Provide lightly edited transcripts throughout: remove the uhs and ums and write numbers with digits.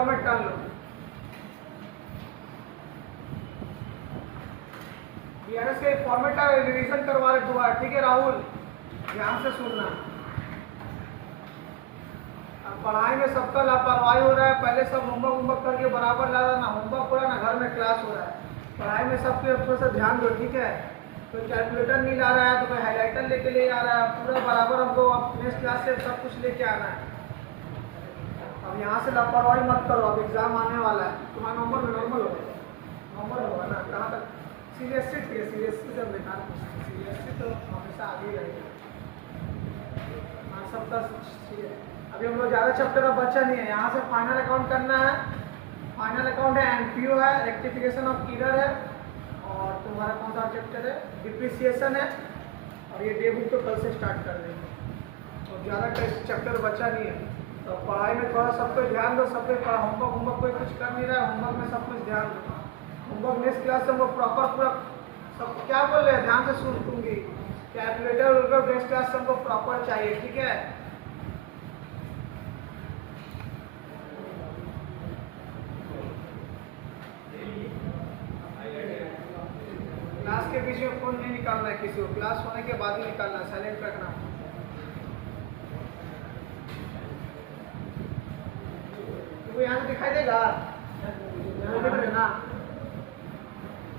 Format डाल लो। BRS के format का रिवीजन करवा रहे दोबारा, ठीक है राहुल, ध्यान से सुनना। अब पढ़ाई में सबका लापरवाही हो रहा है, पहले सब होमवर्क करके बराबर ला रहा है, ना होमवर्क हो रहा है ना घर में क्लास हो रहा है। पढ़ाई में सबके थोड़ा सा ध्यान दो, ठीक है। कोई कैलकुलेटर नहीं ला रहा है तो कोई हाईलाइटर लेके ले आ रहा है, पूरा बराबर हमको अब नेक्स्ट क्लास से सब कुछ लेके आना है। अब यहाँ से लापरवाही मत करो, अब एग्जाम आने वाला है, तुम्हारा नंबर नॉर्मल होगा ना। कहाँ तक सीबीएसई थी, सीबीएसई से बेकार, सीबीएसई तो हमेशा आगे ही रहेगा। हाँ सब है। अभी हम लोग ज़्यादा चैप्टर अब बचा नहीं है, यहाँ से फाइनल अकाउंट करना है। फाइनल अकाउंट है, एनपीओ है, रेक्टिफिकेशन ऑफ ईरर है, और तुम्हारा कौन सा चैप्टर है, डिप्रिसिएशन है, और ये डे बुक तो कल से स्टार्ट कर देंगे। और ज़्यादा चैप्टर बचा नहीं है, तो पढ़ाई में थोड़ा सब पे ध्यान दो। सब पे होमवर्क कोई कुछ कर नहीं रहा है, होमवर्क में सब कुछ ध्यान दो। होमवर्क नेक्स्ट क्लास से हम लोग प्रॉपर पूरा सब क्या बोल रहे हैं ध्यान से सुन दूंगी। कैलकुलेटर नेक्स्ट क्लास से हमको प्रॉपर चाहिए, ठीक है। क्लास के बीच में फोन नहीं निकालना है किसी को, क्लास होने के बाद ही निकालना है, साइलेंट रखना। तो यहाँ से दिखाई देगा, यहाँ दिख रहे हैं ना,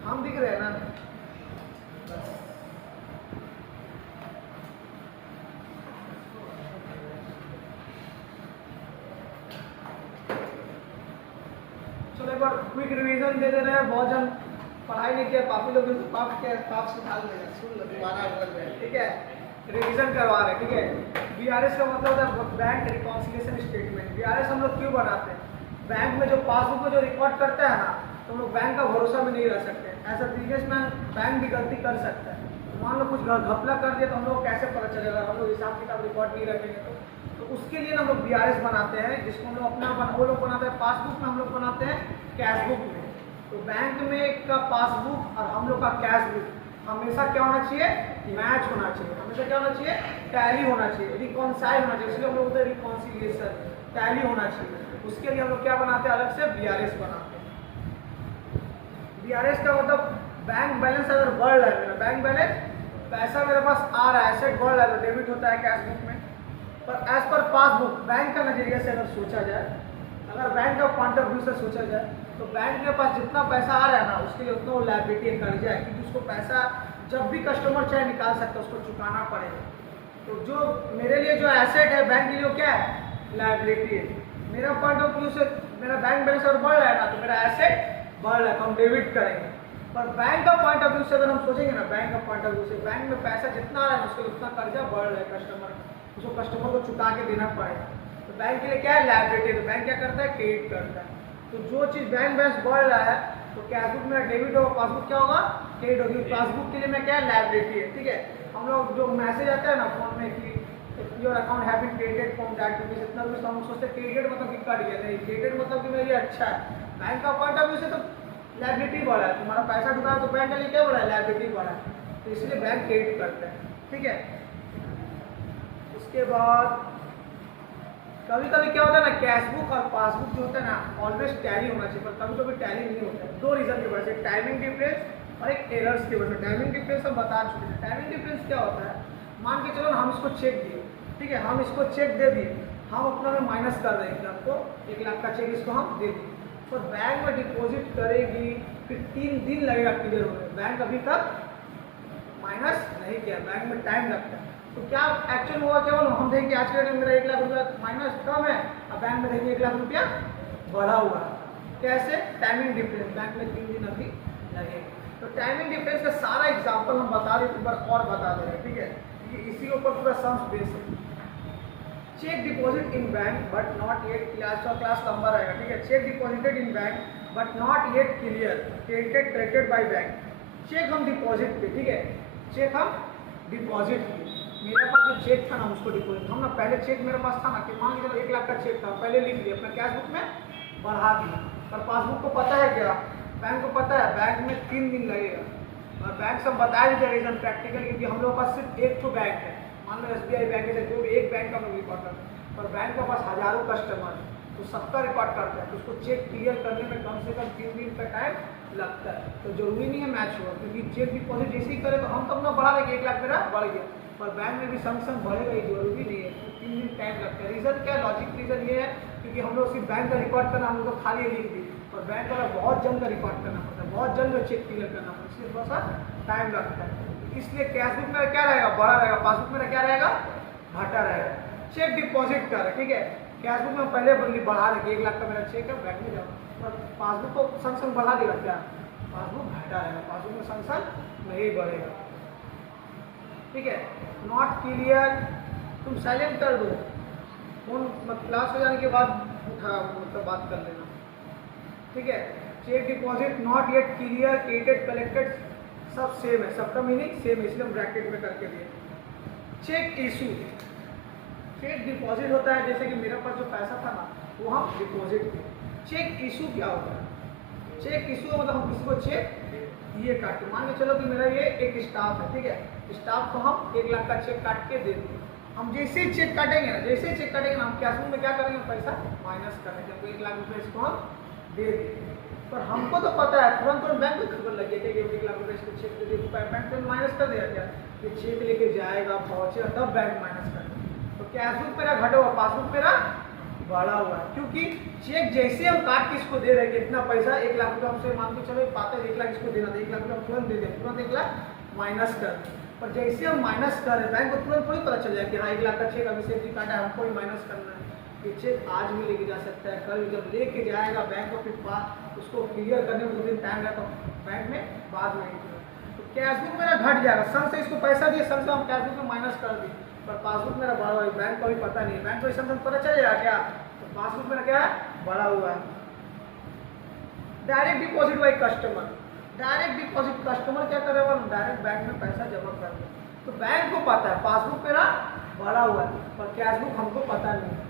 हम दिख रहे हैं ना। चलो एक बार क्विक रिवीजन दे रहे हैं, बहुत जन पढ़ाई नहीं किया, काफी लोग पाप से ढाल देंगे, सुन लो दोबारा बोल रहे हैं, ठीक है। रिवीजन करवा रहे हैं, ठीक है। बीआरएस का मतलब होता है बैंक रिकॉन्सिलिएशन स्टेटमेंट। बीआरएस हम लोग क्यों बनाते हैं, बैंक में जो पासबुक में जो रिकॉर्ड करता है ना, तो हम लोग बैंक का भरोसा में नहीं रह सकते। ऐसा बिजनेसमैन बैंक भी गलती कर सकता है, मान लो कुछ घपला कर दिया तो हम लोग कैसे पता चलेगा, हम लोग हिसाब किताब रिकॉर्ड नहीं रखेंगे तो उसके लिए हम लोग बीआरएस बनाते हैं, जिसको हम लोग अपना वो लोग बनाते हैं पासबुक में, हम लोग बनाते हैं कैशबुक में। तो बैंक में का पासबुक और हम लोग का कैशबुक हमेशा क्या होना चाहिए, मैच होना चाहिए, हमेशा क्या होना चाहिए, टैली होना चाहिए, रिकॉन्साइल होना चाहिए, इसलिए हम लोग बोलते हैं रिकॉन्सिलिएशन, टैली होना चाहिए। उसके लिए हम लोग क्या बनाते हैं, अलग से बीआरएस बनाते हैं। बीआरएस का मतलब बैंक बैलेंस अगर बढ़ रहा है, मेरा बैंक बैलेंस पैसा मेरे पास आ रहा है, एसेट बढ़ रहा है तो डेबिट होता है कैशबुक में। पर एज पर पासबुक बैंक का नजरिए से अगर सोचा जाए, अगर बैंक का पॉइंट ऑफ व्यू से सोचा जाए, तो बैंक के पास जितना पैसा आ रहा है ना, उसके लिए उतना लायबिलिटी कर्जा है, क्योंकि उसको पैसा जब भी कस्टमर चाहे निकाल सकता है, उसको चुकाना पड़ेगा। तो जो मेरे लिए जो एसेट है बैंक के लिए क्या है, लायबिलिटी है। मेरा पॉइंट ऑफ व्यू से मेरा बैंक बैलेंस अगर बढ़ रहा है ना, तो मेरा एसेट बढ़ रहा है तो हम डेबिट करेंगे। पर बैंक का पॉइंट ऑफ व्यू से अगर हम सोचेंगे ना, बैंक का पॉइंट ऑफ व्यू से बैंक में पैसा जितना आ रहा है उसको उतना कर्जा बढ़ रहा है, कस्टमर उसको कस्टमर को चुका के देना पड़ेगा। तो बैंक के लिए क्या है, लायबिलिटी। तो बैंक क्या करता है, क्रेडिट करता है। तो जो चीज़ बैंक बैलेंस बढ़ रहा है तो कैशबुक में डेबिट होगा, पासबुक क्या होगा, क्रेडिट होगी। पासबुक के लिए मैं क्या है, लायबिलिटी है, ठीक है। हम लोग जो मैसेज आता है ना फोन में कि your account have been credited from that rupees इतना रुपीज, तो हम सोचते हैं क्रेडिट मतलब कि कट गया, नहीं, क्रेडिट मतलब कि मेरे लिए अच्छा है। बैंक का पॉइंट ऑफ व्यू से तो लायबिलिटी बढ़ा है, तुम्हारा पैसा ढुका है तो बैंक के लिए क्या बढ़ा है, लायबिलिटी बढ़ा है, तो इसलिए बैंक क्रेडिट करता है, ठीक है। उसके बाद कभी कभी क्या होता है ना, कैशबुक और पासबुक जो होता है ना ऑलवेज टैली होना चाहिए, पर कभी कभी टैली नहीं होता है। दो रीजन की वजह से, टाइमिंग डिफरेंस और एक एरर्स की वजह से। टाइमिंग डिफरेंस हम बता चुके हैं। टाइमिंग डिफरेंस क्या होता है, मान के चलो हम इसको चेक दिए, ठीक है, हम इसको चेक दे दिए, हम अपना में माइनस कर रहे हैं आपको 1 लाख का चेक इसको हम दे दिए, तो बैंक में डिपॉजिट करेगी, फिर 3 दिन लगेगा क्लियर होने। बैंक अभी तक माइनस नहीं किया, बैंक में टाइम लगता है। तो क्या एक्चुअल हुआ, केवल हम देखेंगे आज के डेट में मेरा 1 लाख रुपया माइनस कम है, अब बैंक में देखेंगे 1 लाख रुपया बढ़ा हुआ है। कैसे, टाइमिंग डिफरेंस, बैंक में 3 दिन अभी लगेगा। तो टाइमिंग डिफरेंस का सारा एग्जाम्पल हम बता दें, एक बार और बता दे रहे हैं, ठीक है, ये इसी के ऊपर पूरा सम्स बेस है। Cheque deposit in bank but not yet class number आएगा, ठीक है। Cheque deposited in bank but not yet clear credited by bank. Cheque हम डिपॉजिट पे, ठीक है, चेक हम डिपॉजिट किए, मेरे पास जो चेक था ना उसको डिपॉजिट, हम ना पहले चेक मेरे पास था ना कि मान लीजिए 1 लाख का चेक था, पहले लिख दिया अपना कैशबुक में बढ़ा दिया, पर पासबुक को पता है क्या, बैंक को पता है बैंक में 3 दिन लगेगा। और बैंक से हम बता देते हैं रीजन प्रैक्टिकल, क्योंकि हम लोग के पास सिर्फ एक तो बैंक है, मान लो SBI बैंक है, जो भी एक बैंक का हम रिकॉर्ड करते हैं, पर बैंक के पास हजारों कस्टमर है, तो तो सबका रिकॉर्ड करता है, तो उसको चेक क्लियर करने में कम से कम 3 दिन का टाइम लगता है। तो जरूरी नहीं है मैच हुआ, क्योंकि चेक डिपॉजिट जैसे ही करे तो हम तो अपना बढ़ा देंगे, 1 लाख मेरा बढ़ गया, पर बैंक में भी संग संग बढ़ेगा, ये जरूरी नहीं है। तो 3 दिन टाइम लगता है। रीज़न क्या है? लॉजिक रीज़न ये है क्योंकि हम लोग सिर्फ बैंक का रिकॉर्ड करना, हम लोग तो खाली लिख दी, और बैंक वाला बहुत जल्द का रिकॉर्ड करना पड़ता है, बहुत जल्द चेक क्लियर करना पड़ता है, इसलिए थोड़ा सा टाइम लगता है। इसलिए कैश बुक में क्या रहेगा? बढ़ा रहेगा, पासबुक में क्या रहेगा? घटा रहेगा। चेक डिपॉजिट कर, ठीक है, कैश बुक में पहले बढ़ा रखे, 1 लाख का मेरा चेक है, बैंक में जाओ, पर पासबुक को संग संग बढ़ा देगा क्या? पासबुक घटा रहेगा, पासबुक में संग संग नहीं बढ़ेगा, ठीक है। नॉट क्लियर, तुम साइलेंट कर दो फोन, क्लास हो जाने के बाद उठा मतलब बात कर लेना, ठीक है। Cheque deposit not yet clear, credited, collected सब सेम है, सबका मीनिंग सेम है, इसलिए हम ब्रैकेट में करके दिए। चेक इशू, चेक डिपॉजिट होता है, जैसे कि मेरे पास जो पैसा था ना वो हम डिपॉजिट किए। चेक इशू क्या होता है? चेक इशू मतलब हम किसी को चेक ये काटे, मान के चलो कि मेरा ये एक स्टाफ है, ठीक है, स्टाफ को हम 1 लाख का चेक काट के दे देंगे। हम जैसे ही चेक काटेंगे ना, जैसे ही चेक काटेंगे ना, हम कैश बुक में क्या करेंगे? पैसा माइनस करेंगे, तो 1 लाख रुपये इसको हम दे देंगे। पर हमको तो पता है, तुरंत बैंक को खबर लग गई कि 1 लाख रुपये इसको चेक दे दिए, बैंक में माइनस कर दिया क्या? ये चेक लेके जाएगा, पहुँचेगा, तब बैंक माइनस कर देगा। तो कैश बुक मेरा घटा हुआ, पासबुक मेरा बढ़ा हुआ है, क्योंकि चेक जैसे हम काट के इसको दे रहे हैं, इतना पैसा 1 लाख रुपये हमसे मान के चलो पाते 1 लाख इसको देना था, 1 लाख रुपये हम तुरंत दे दें, तुरंत 1 लाख माइनस कर दें। पर जैसे हम माइनस कर रहे हैं, बैंक को तुरंत थोड़ी पता चल जाए कि हाँ 1 लाख का चेक अभिषेक जी काटा है, हमको ही माइनस करना है। ये चेक आज भी लेके जा सकता है, कल जब लेके जाएगा बैंक को, फिर उसको क्लियर करने में 2 दिन टाइम रहता है, बैंक में बाद में। तो कैश बुक मेरा घट जाएगा, संग से इसको पैसा दिए, संग से हम कैश बुक में माइनस कर दिए, पर पासबुक मेरा बढ़ा हुआ है, बैंक को भी पता नहीं है, बैंक को इस संग पता चलेगा क्या? तो पासबुक मेरा क्या है? बढ़ा हुआ है। Direct deposit by customer, direct deposit customer क्या करेगा? डायरेक्ट बैंक में पैसा जमा कर दे, तो बैंक को पता है पासबुक मेरा बढ़ा हुआ है, पर कैश बुक हमको पता नहीं है।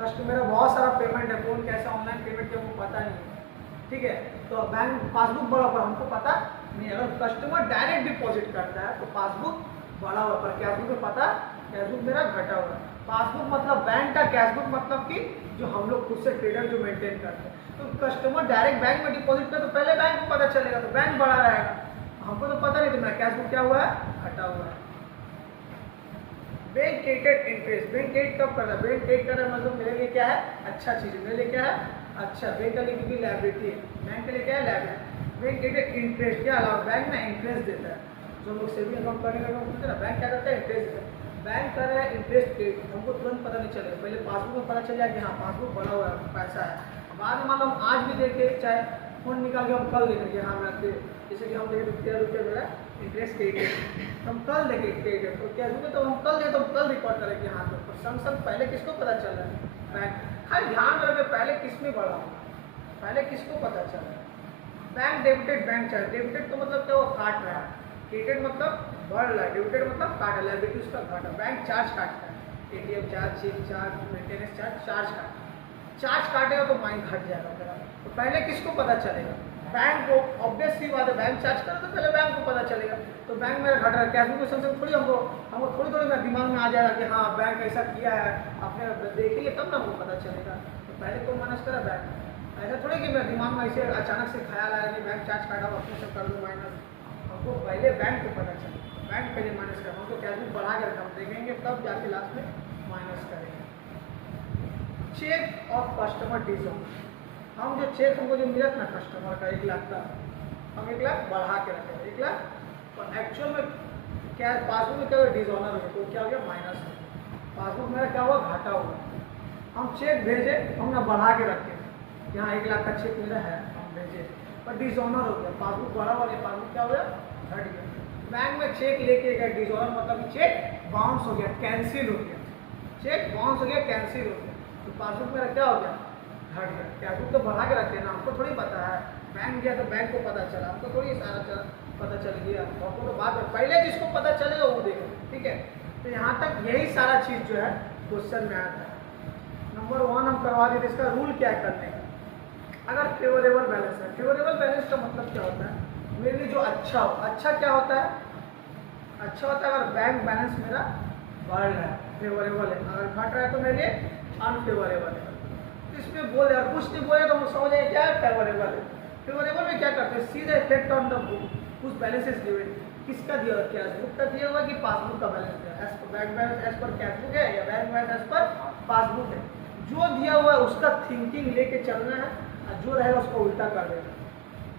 कस्टमर मेरा बहुत सारा पेमेंट है, कौन कैसा ऑनलाइन पेमेंट किया हमको पता नहीं है, ठीक है। तो बैंक पासबुक बढ़ा पर हमको पता नहीं। अगर कस्टमर डायरेक्ट डिपॉजिट करता है तो पासबुक बढ़ा हुआ, पर कैश बुक में पता कैश बुक मेरा घटा हुआ है। पासबुक मतलब बैंक का, कैश बुक मतलब कि जो हम लोग खुद से ट्रेडर जो मेंटेन करते हैं। तो कस्टमर डायरेक्ट बैंक में डिपॉजिट करे तो पहले बैंक को पता चलेगा, तो बैंक बढ़ा रहेगा, हमको तो पता नहीं, तो मेरा कैश बुक क्या हुआ है? घटा हुआ है। Bank credited interest, bank credit कब करना है? बैंक क्रेडिट करना मतलब मेरे लिए क्या है? अच्छा चीज़ है, मेरे लिए क्या है? अच्छा, बैंक के लिए क्योंकि लायबिलिटी है, बैंक के लिए क्या है? लायबिलिटी। बैंक क्रेडिटेड इंटरेस्ट क्या अलावा बैंक ना इंटरेस्ट देता है, जो लोग सेविंग अकाउंट करने का बैंक क्या करता है? इंटरेस्ट देता है। बैंक कर रहा है इंटरेस्ट क्रेडिट, हमको तुरंत पता नहीं चलेगा, पहले पासबुक में पता चल जाए कि हाँ पासबुक बढ़ा हुआ है, पैसा है। बाद में मान लो हम आज भी देखे, चाहे फोन निकाल के हम कल देखेंगे, हाँ मैं जैसे कि हम देखें 13 रुपये मेरा इंटरेस्ट क्रेडिट, हम कल देखें क्रेडिट, तो क्या हुआ? तो हम कल दें तो कल रिकॉर्ड करेंगे हाँ, तो संग संग पहले किसको पता चल रहा है? बैंक। खाली ध्यान रखें पहले किस में बढ़ा हुआ, पहले किसको पता चल रहा है? Bank debited, bank charge. Debited तो मतलब क्या? वो काट रहा है, क्रेडिट मतलब बढ़ रहा है, डेबिटेड मतलब काट रहा है, लायबिलिटी उसका घटा। बैंक चार्ज काटता है, ATM charge, cheque charge, maintenance charge, charge काटता है। चार्ज काटेगा तो माइंड घट जाएगा मेरा, तो पहले किसको पता चलेगा? बैंक को। ऑब्वियस सी बात है, बैंक चार्ज करे तो पहले बैंक को पता चलेगा, तो बैंक मेरा घट रहा है। कैश बुक से थोड़ी हमको थोड़ी मेरा दिमाग में आ जाएगा कि हाँ बैंक ऐसा किया है, आपने देखेंगे तब ना हमको पता चलेगा, तो पहले तो माइनस करा बैंक। ऐसा थोड़ी कि मेरे दिमाग में ऐसे अचानक से ख्याल आया कि बैंक चार्ज काटा, अपने से कर दूँ माइनस, हमको पहले बैंक को पता चले, बैंक पहले माइनस करें, हमको कैश बुक बढ़ा कर हम देखेंगे, तब जाके लास्ट में माइनस करेंगे। चेक ऑफ कस्टमर डिसऑनर, हम जो चेक हमको जो मिला ना कस्टमर का 1 लाख का, हम 1 लाख बढ़ा के रखें 1 लाख, और एक्चुअल में क्या पासबुक में क्या हुआ? डिसऑनर हो, तो क्या हो गया? माइनस हो गया। पासबुक मेरा क्या हुआ? घाटा हुआ। हम चेक भेजे, हमने बढ़ा के रखे, यहाँ 1 लाख का चेक मेरा है, हम भेजे, पर डिसऑनर हो गया, पासबुक बढ़ा हुआ, पासबुक क्या हो गया? घट गया। बैंक में चेक लेके गए, डिसऑनर मतलब चेक बाउंस हो गया, कैंसिल हो गया, चेक बाउंस हो गया, कैंसिल हो गया, तो पासबुक मेरा क्या हो गया? घट गया। कैश बुक तो बढ़ा के रखते हैं ना, हमको थोड़ी पता है, बैंक गया तो बैंक को पता चला, हमको थोड़ी सारा पता चल गया, हमको तो बाद में पहले जिसको पता चलेगा वो देगा, ठीक है। तो यहाँ तक यही सारा चीज़ जो है क्वेश्चन में आता है। नंबर 1 हम करवा देते, इसका रूल क्या है करने का। अगर फेवरेबल बैलेंस है, फेवरेबल बैलेंस का मतलब क्या होता है? मेरे लिए जो अच्छा हो, अच्छा क्या होता है? अच्छा होता है अगर बैंक बैलेंस मेरा बढ़ रहा है, फेवरेबल है, अगर घट रहा है तो मेरे लिए अनफेवरेबल है। इसमें बोल यार कुछ नहीं बोले तो हम समझ आए क्या है फेवरेबल है। फेवरेबल में क्या करते हैं सीधा इफेक्ट ऑन द बुक उस बैलेंस इज गिवन किसका दिया हुआ क्या बुक का दिया हुआ कि पासबुक का बैलेंस दिया as per bank balance as per cash book है या bank balance as per passbook है। जो दिया हुआ है उसका थिंकिंग लेके चलना है और जो रहेगा उसको उल्टा कर देना।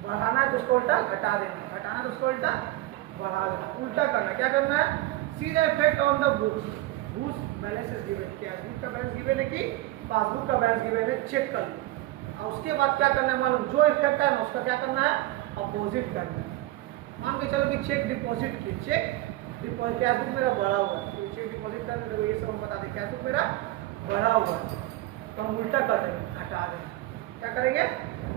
बढ़ाना है तो उसको उल्टा घटा देना, घटाना है तो उसको उल्टा बढ़ा देना, उल्टा करना। क्या करना है सीधा effect on the books whose balance is given क्या बुक का बैलेंस गिवन है कि पासबुक का बैलेंस गिवन है चेक कर लो। और उसके बाद क्या करना है मालूम जो इफेक्ट है ना उसका क्या करना है अपोजिट करना है। मान के चलो कि चेक डिपॉजिट की चेक डिपॉजिट कैश बुक मेरा बढ़ा हुआ है तो चेक डिपॉजिट करने देखो ये सब हम बता दें कैश बुक मेरा बढ़ा हुआ है तो हम उल्टा कर देंगे घटा देंगे। क्या करेंगे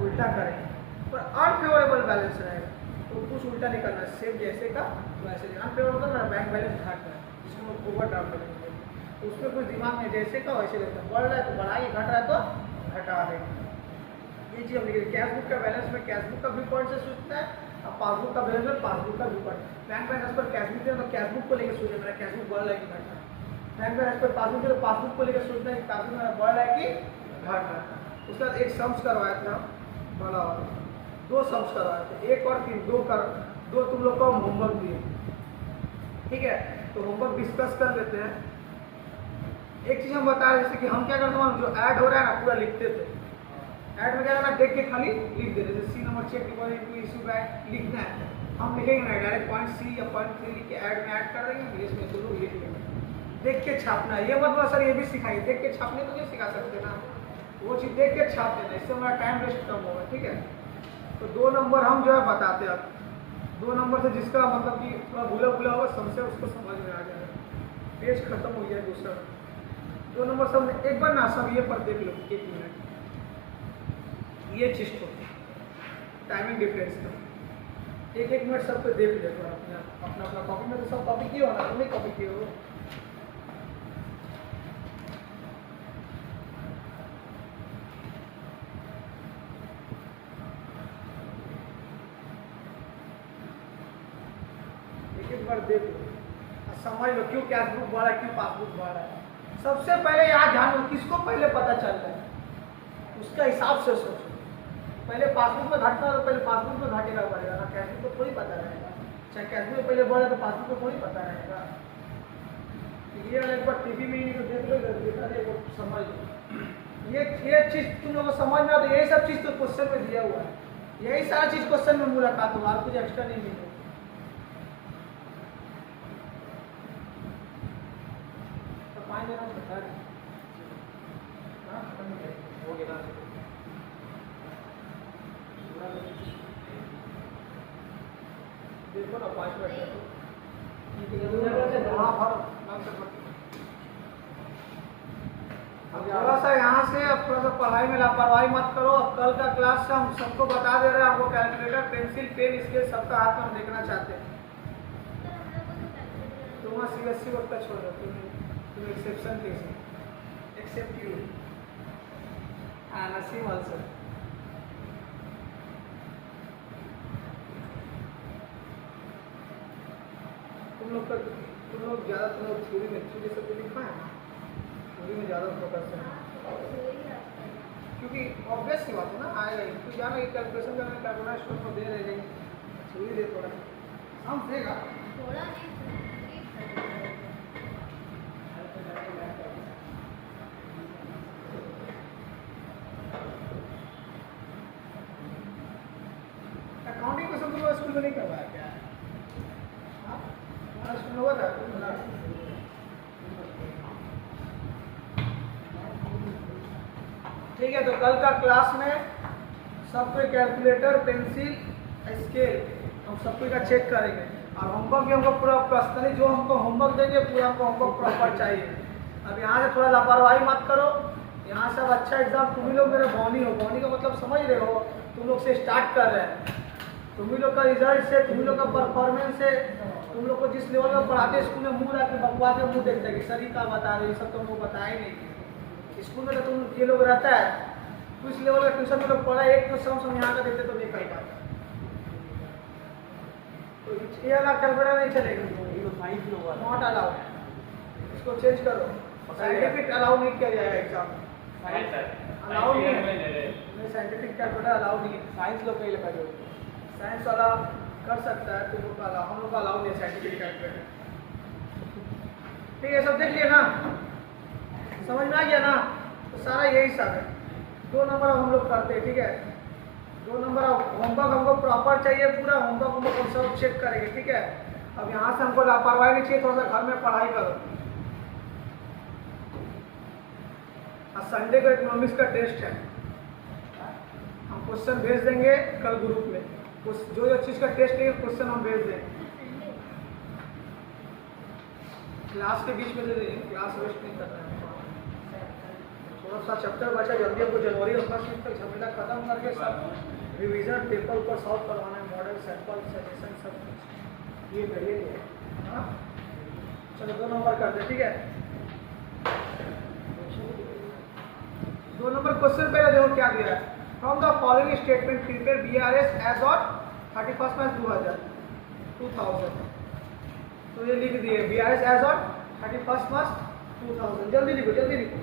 उल्टा करेंगे। पर अनफेवरेबल बैलेंस रहेगा तो कुछ उल्टा नहीं करना सेम जैसे का वैसे। अनफेवरेबल मेरा बैंक बैलेंस घट रहा है जिसको हम ओवर ड्राफ्ट करेंगे तो उसमें कुछ दिमाग में जैसे का वैसे रहता है। बढ़ रहा है तो बढ़ाइए घट रहा है तो घटा देंगे। ये चीज़ हम लिखेंगे कैश बुक का बैलेंस में कैश बुक का व्यू पॉइंट से सोचता है और पासबुक का बैलेंस में पासबुक का व्यू पॉइंट। बैंक बैलेंस पर कैश बुक है तो कैश बुक को लेकर सोचे मेरा कैश बुक बढ़ रहा है कि घट रहा है। बैंक बैलेंस पर पासबुक है तो पासबुक को लेकर सोचना है कि पासबुक मेरा बढ़ रहा है कि घट रहा है। उसके बाद एक सम्स करवाया था बड़ा वाला दो सम्स करवाए थे एक और तीन दो तुम लोग को होमवर्क दिए ठीक है तो होमवर्क डिस्कस कर लेते हैं। एक चीज़ हम बता रहे जैसे कि हम क्या करते हैं जो ऐड हो रहा है ना पूरा लिखते थे। ऐड में क्या करना देख के खाली लिख देते जैसे C number cheque deposit to issue back लिखना है हम लिखेंगे ना डायरेक्ट पॉइंट सी या पॉइंट 3 लिख के ऐड में ऐड कर देंगे इसमें जरूर लिख लेंगे। देख के छापना है ये मतलब सर ये भी सिखाइए देख के छापने तो नहीं सिखा सकते ना वो चीज़ देख के छाप देना इससे हमारा टाइम वेस्ट कम होगा ठीक है। तो 2 नंबर हम जो है बताते हैं अब 2 नंबर से जिसका मतलब कि थोड़ा भूला होगा समझे उसको समझ में आ जाएगा पेज खत्म हो गया दूसरा 2 नंबर सब एक बार ना सब ये पर देख लो 1 मिनट ये चीज तो टाइमिंग डिफरेंस का 1 मिनट सब पे देख लेते हैं अपना कॉपी में तो सब कॉपी किए हो ना तुम नहीं कॉपी किए हो। एक बार देख लो समझ लो क्यों कैश बुक बढ़ा क्यों पासबुक बढ़ा है। सबसे पहले यहाँ ध्यान दो किसको पहले पता चल रहा है उसका हिसाब से सोचो। पहले पासबुक में घटना तो पहले पासबुक में घटेगा बढ़ेगा ना कैश बुक को थोड़ी पता रहेगा। चाहे कैश बुक में पहले बढ़े तो पासबुक को थोड़ी पता रहेगा। ये वाला एक बार टीवी में तो देख लो देखा देखो समझ लो ये चीज़ तुम लोगों को समझ में आता यही सब चीज़ तो क्वेश्चन में दिया हुआ है यही सारा चीज़ क्वेश्चन में मुलाकात होगा और कुछ एक्स्ट्रा नहीं मिलेगा। देखो ना 5 मिनट थोड़ा सा यहाँ से अब थोड़ा सा पढ़ाई में लापरवाही मत करो। अब कल का क्लास से हम सबको बता दे रहे हैं आपको कैलकुलेटर पेंसिल पेन स्केल सबका हाथ में हम देखना चाहते हैं। तुम CBSE वक्त का छोड़ दो तुम exception case except you Naseem also तुम लोग ज़्यादा थ्योरी में थ्योरी सब लिखा है ना थ्योरी में ज़्यादा फोकस है क्योंकि ऑब्वियस सी बात है ना आएगा तो जाना एक कैलकुलेशन करना कैलकुलेटर स्टोर को दे रहे थ्योरी दे थोड़ा हम देगा अकाउंटिंग को सब तुम स्कूल में नहीं करवाया क्या स्कूल हुआ था ठीक है। तो कल का क्लास में सबको कैलकुलेटर पेंसिल स्केल हम सबको का चेक करेंगे और होमवर्क भी हमको पूरा पर्सनली जो हमको होमवर्क देंगे पूरा हमको होमवर्क प्रॉपर चाहिए। अब यहाँ से थोड़ा लापरवाही मत करो। यहाँ से अब अच्छा एग्जाम तुम ही लोग मेरे बौनी हो बौनी का मतलब समझ रहे हो तुम लोग से स्टार्ट कर रहे हैं। तुम ही लोग का रिजल्ट से तुम लोग का परफॉर्मेंस से तुम लोग को जिस लेवल में पढ़ाते स्कूल में मुँह रख के बकवा के मुँह देखते हैं कि सर का बता रहे ये सब तुम लोग बताया ही नहीं। स्कूल में तो तुम ये लोग रहता है कुछ लेवल का ट्यूशन में लोग पढ़ा एक तो सम यहाँ का देते तो नहीं कर पाता तो ये वाला कैलकुलेटर नहीं चलेगा नॉट अलाउड इसको चेंज करो साइंटिफिक अलाउ नहीं किया जाएगा एग्जाम अलाउ नहीं है, नहीं साइंटिफिक कैलकुलेटर अलाउ नहीं है, साइंस लोग नहीं लगा जो साइंस वाला कर सकता है, तो लोग का हम लोग का अलाउ नहीं है साइंटिफिक कैलकुलेटर। ठीक है, सब देख लिया ना, समझ में आ गया ना? तो सारा यही सब है। 2 नंबर अब हम लोग करते हैं, ठीक है? 2 नंबर होमवर्क हमको प्रॉपर चाहिए, पूरा होमवर्क हम सब चेक करेंगे, ठीक है? अब यहाँ से हमको लापरवाही नहीं चाहिए, थोड़ा सा घर में पढ़ाई करो। और संडे को इकोनॉमिक्स का टेस्ट है, हम क्वेश्चन भेज देंगे कल ग्रुप में, जो चीज़ का टेस्ट नहीं है क्वेश्चन हम भेज देंगे, क्लास के बीच में दे देंगे, क्लास वेस्ट नहीं करना है। थोड़ा सा चैप्टर बचा, जल्दी हमको जनवरी और फर्स्ट तक झमेला खत्म करके सब रिवीजन पेपर पर सॉल्व करवाना है, मॉडल सैंपल सजेशन सब ये करिए। हाँ चलो 2 नंबर कर दे, ठीक है? 2 नंबर क्वेश्चन पहले देखो क्या दिया है। From the following statement prepare BRS as on 31 March 2000। तो ये लिख दिए BRS एज ऑन 31 मार्च 2000। जल्दी लिखो, जल्दी लिखो,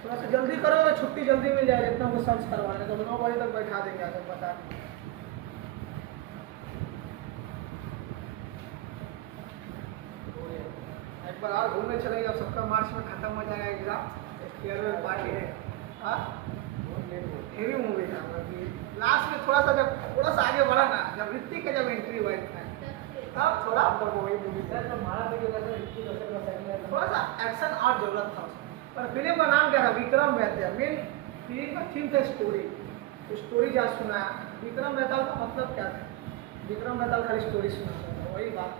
थोड़ा सा जल्दी करो तो छुट्टी जल्दी मिल जाएगी। इतना हमको सर्च करवाना है तो 9 बजे तक बैठा देंगे आगे बता। एक बार और घूमने चलेंगे, अब सबका मार्च में खत्म हो जाएगा एग्जाम, फेयरवेल पार्टी है। हाँ हेवी मूवी था, लास्ट में थोड़ा सा जब थोड़ा सा आगे बढ़ा ना, जब ऋतिक का जब एंट्री हुआ तब थोड़ा थोड़ा सा एक्शन और जरूरत था उसमें। पर फिल्म का नाम क्या था? विक्रम बेताल। मेन फिल्म का थीम था स्टोरी, स्टोरी जहाँ सुनाया। विक्रम बेताल का मतलब क्या था? विक्रम बेताल खाली स्टोरी सुनाता था, वही बात।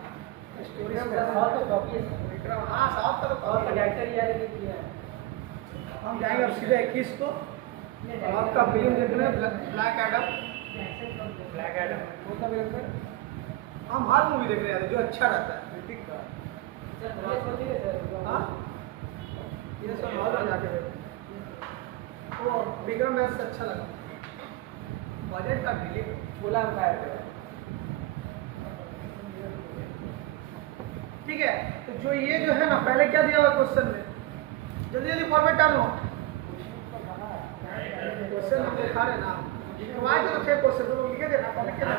स्टोरी विक्रम, हाँ साउथ का तो हम जाएंगे अब सीधे 21 को आपका फिल्म देखने, ब्लैक एडम। हम हर मूवी देख रहे हैं जो अच्छा रहता है ऋतिक का। हाँ ये सब हॉल में जाके देखो, वो विक्रम बेताल से अच्छा लगा। बजट का डिले बोला हम क्या है, ठीक है? तो जो ये जो है ना, पहले क्या दिया हुआ क्वेश्चन में, जल्दी जल्दी फॉर्मेट डालो। क्वेश्चन हम दिखा रहे ना, मोबाइल तो थे क्वेश्चन, तो लिखे थे ना, लिखे ना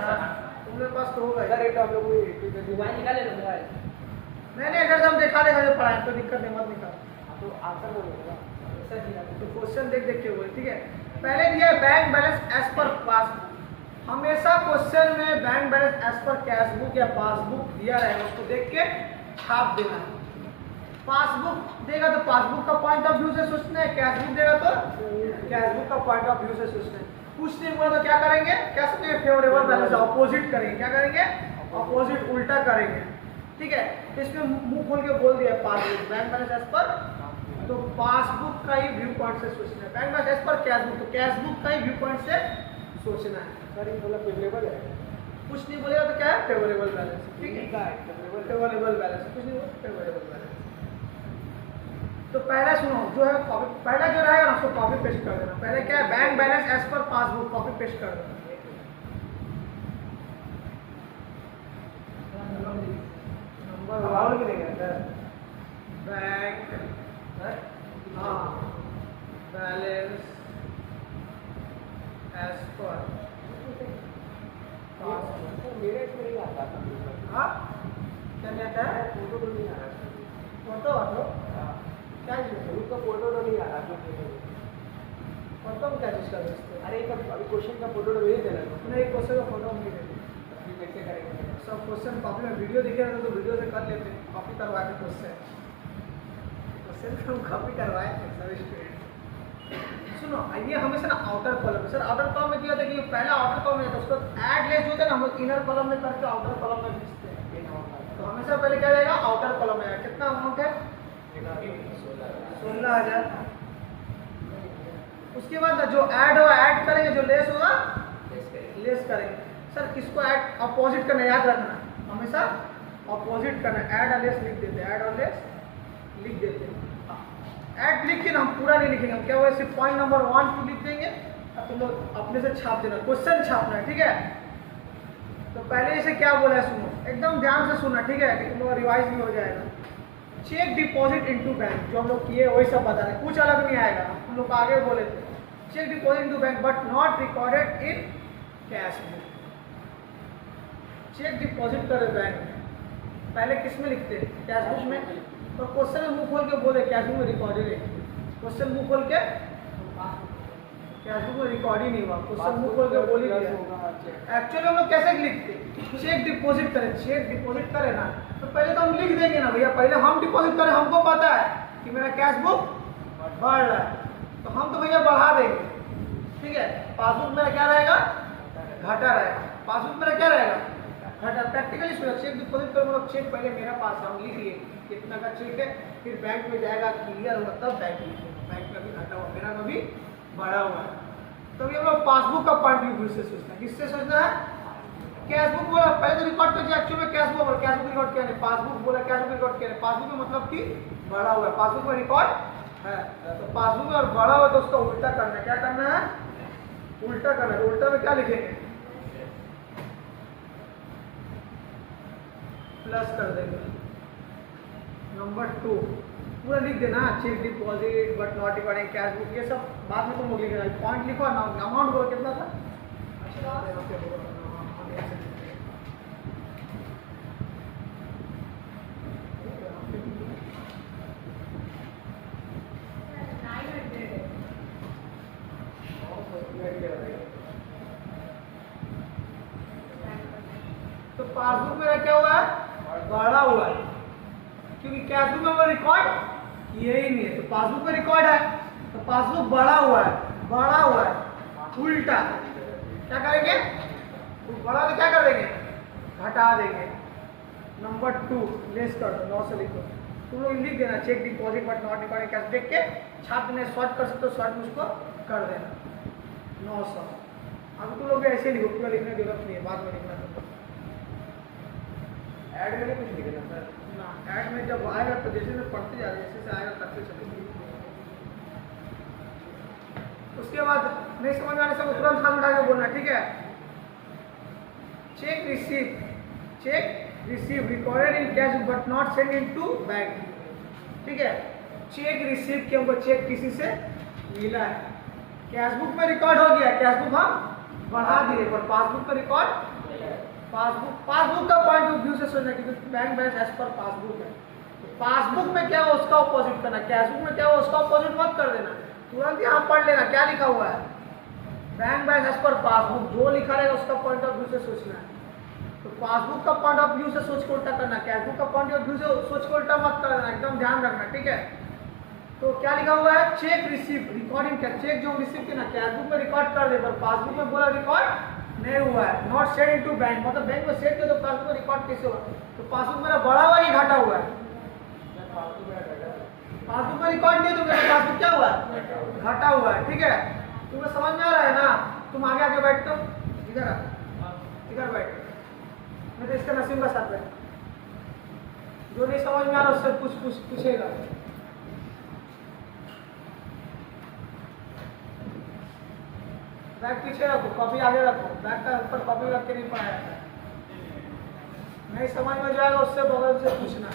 तुम्हारे पास तो होगा। रेट आप लोग मोबाइल निकाले ना, मोबाइल नहीं अगर हम दिखा देगा जो पढ़ाए तो दिक्कत नहीं, मत निकाल। तो आंसर बोलेगा तो क्वेश्चन देख के बोले, ठीक है? पहले दिया bank balance as per passbook. हमेशा क्वेश्चन में bank balance as per cashbook या पासबुक दिया रहेगा, उसको देख के छाप देना है। पासबुक देगा तो पासबुक का पॉइंट ऑफ व्यू से सोचना है, कैशबुक देगा तो कैशबुक का पॉइंट ऑफ व्यू से सोचना है। कुछ नहीं हुआ तो क्या करेंगे? क्या समझेंगे? फेवरेबल बैलेंस अपोजिट करेंगे। क्या करेंगे? अपोजिट, उल्टा करेंगे, ठीक है? तो इसमें मुंह खोल के बोल दिया पासबुक बैंक बैलेंस एज पर, तो पासबुक का ही व्यू पॉइंट से सोचना है। Bank balance as per cashbook, तो कैशबुक का ही व्यू पॉइंट से सोचना है। सर ये बोला फेवरेबल है, कुछ नहीं बोलेगा तो क्या है? फेवरेबल बैलेंस, ठीक है? फेवरेबल बैलेंस, कुछ नहीं बोला, फेवरेबल बैलेंस। तो पहला सुनो जो है कॉपी, पहला जो रहेगा ना उसको कॉपी पेस्ट कर देना। पहले क्या है? Bank balance as per passbook, copy paste कर देना। नंबर वाउल भी देगा सर, बैंक हाँ बैलेंस एज पर मेरे इसमें नहीं आता था। हाँ क्या नहीं आता है? फोटो तो नहीं आ रहा, फोटो ऑटो क्या चीज़ है? उसका फोटो तो नहीं आ रहा। फोटो में क्या चीज़ का भेजते हैं? अरे अभी क्वेश्चन का फोटो तो भेज देना, नहीं क्वेश्चन का फोटो नहीं देते, कैसे करेंगे? सब क्वेश्चन कॉपी में वीडियो दिखे रहते तो वीडियो से कर लेते, कॉपी करवा के क्वेश्चन हम कॉपी करवाए थे सर स्टूडेंट। सुनो ये हमेशा ना आउटर कॉलम में, सर आउटर कॉलम में क्या होता है कि पहला आउटर कॉलम है तो उसको ऐड लेस होता है ना, हम लोग इनर कॉलम में करके आउटर कॉलम में भेजते हैं। तो हमेशा पहले क्या जाएगा? आउटर कॉलम में। कितना अमाउंट है? 16,000। उसके बाद जो ऐड होगा ऐड करेंगे, जो लेस होगा लेस करेंगे। सर किसको ऐड अपोजिट करना याद रखना, हमेशा अपोजिट करना। ऐड और लेस लिख देते, ऐड और लेस लिख देते। ऐड लिख के ना हम पूरा नहीं लिखेंगे, हम क्या हुआ सिर्फ पॉइंट नंबर 1 2 लिख देंगे और तुम लोग अपने से छाप देना, क्वेश्चन छापना है, ठीक है? तो पहले इसे क्या बोला है सुनो, एकदम ध्यान से सुनना, ठीक है? कि तुम लोग रिवाइज भी हो जाएगा। चेक डिपॉजिट इनटू बैंक, जो हम लोग किए वही सब बता रहे हैं, कुछ अलग नहीं आएगा, हम लोग आगे बोले थे। Cheque deposit into bank but not recorded in cash book. Cheque deposit करे बैंक में, पहले किस में लिखते हैं? कैश बुक में। और क्वेश्चन में मुंह खोल के बोले कैश बुक में रिकॉर्डेड है, क्वेश्चन मुंह खोल के कैश बुक में रिकॉर्ड ही नहीं हुआ, क्वेश्चन मुंह खोल के बोल ही दिया। एक्चुअली हम लोग कैसे लिखते? चेक डिपॉजिट करें, चेक डिपॉजिट करें ना तो पहले तो हम लिख देंगे ना भैया, पहले हम डिपॉजिट करें, हमको पता है कि मेरा कैश बुक बढ़ रहा है तो हम तो भैया बढ़ा देंगे, ठीक है। पासबुक मेरा क्या रहेगा? घटा रहेगा। पासबुक मेरा क्या रहेगा? घटा। प्रैक्टिकली चेक डिपॉजिट करो मतलब चेक पहले मेरा पास हम लिख लिए कितना का चेक है, फिर बैंक में जाएगा, क्लियर होगा तब बैंक लिखेगा, बैंक का भी घटा हुआ, मेरा का भी बढ़ा हुआ है। तो ये हम लोग पासबुक का पॉइंट ऑफ व्यू से सोचना है, किससे सोचना है? कैश बुक बोला पहले तो रिकॉर्ड कर दिया, एक्चुअली में कैश बुक बोला, कैश बुक रिकॉर्ड किया नहीं, पासबुक बोला कैश बुक रिकॉर्ड किया नहीं। पासबुक में मतलब कि बढ़ा हुआ है, पासबुक में रिकॉर्ड है, तो पासबुक में और बढ़ा हुआ तो उसका उल्टा करना है। क्या करना है? उल्टा करना है। तो उल्टा में क्या लिखेंगे? प्लस कर देंगे। नंबर 2 पूरा लिख देना, cheque deposit but not recording cash book, ये सब बाद में तुम लोग लिख देना। पॉइंट लिखो, अमाउंट बोलो कितना था? तो पासबुक मेरा क्या हुआ है? बढ़ा हुआ है, क्योंकि कैश बुक में वो रिकॉर्ड किए ही नहीं है, तो पासबुक में रिकॉर्ड है तो पासबुक बढ़ा हुआ है, बढ़ा हुआ है। उल्टा क्या करेंगे? बढ़ा तो क्या कर देंगे? घटा देंगे। नंबर 2 लेस कर दो, 9 से लिखो। तुम लोग लिख देना cheque deposit but not recording cash, देख के छाप देना, शॉर्ट कर सकते हो, शॉर्ट में उसको कर देना 900। अब तुम लोग भी ऐसे लिखो, पूरा लिखने की जरूरत नहीं है, बाद में लिखना तुमको। ऐड में नहीं कुछ लिखना सर ना, ऐड में जब आएगा तो जैसे जैसे पढ़ते जा रहे हैं, जैसे जैसे आएगा करते चलेंगे। उसके बाद नहीं समझ में आने से तुरंत हाथ उठा के बोलना, ठीक है। Check receive recorded in cash but not send into bank, ठीक है। चेक रिसीव के हमको चेक किसी से मिला है, कैश बुक में रिकॉर्ड हो गया, कैश बुक हम बढ़ा दिए, पर पासबुक में रिकॉर्ड, पासबुक का पॉइंट ऑफ व्यू से सोचना, क्योंकि bank balance as per passbook है, तो पासबुक में क्या हो उसका ऑपोजिट करना, कैश बुक में क्या हो उसका ऑपोजिट मत कर देना, तुरंत यहाँ पढ़ लेना क्या लिखा हुआ है। Bank balance as per passbook, जो लिखा रहेगा उसका पॉइंट ऑफ व्यू से सोचना है। तो पासबुक का पॉइंट ऑफ व्यू से सोच के उल्टा करना, कैश बुक का पॉइंट ऑफ व्यू से सोच के उल्टा मत कर देना, एकदम ध्यान रखना, ठीक है। तो क्या लिखा हुआ है? चेक रिसीव रिकॉर्डिंग, क्या चेक जो रिसीव किया ना कैश बुक में रिकॉर्ड कर दे, पर पासबुक में बोला रिकॉर्ड नहीं हुआ है। नॉट सेट इनटू बैंक, मतलब बैंक में सेट किया तो पासबुक में रिकॉर्ड कैसे हुआ? तो पासबुक मेरा बढ़ा हुआ ही घटा हुआ है? पासबुक में रिकॉर्ड नहीं है तो मेरा पासबुक क्या हुआ है? घटा हुआ है, ठीक है। तुम्हें समझ में आ रहा है ना? तुम आगे आगे बैठते हो, इधर इधर बैठ, मैं तो इसका नसीम का साथ बैठ, जो नहीं समझ में आ रहा उससे पूछेगा। बैग पीछे रखो, कॉपी आगे रखो, बैग का ऊपर कॉपी रख के नहीं पढ़ाया जाता है। नहीं समझ में जाएगा उससे बगल से पूछना,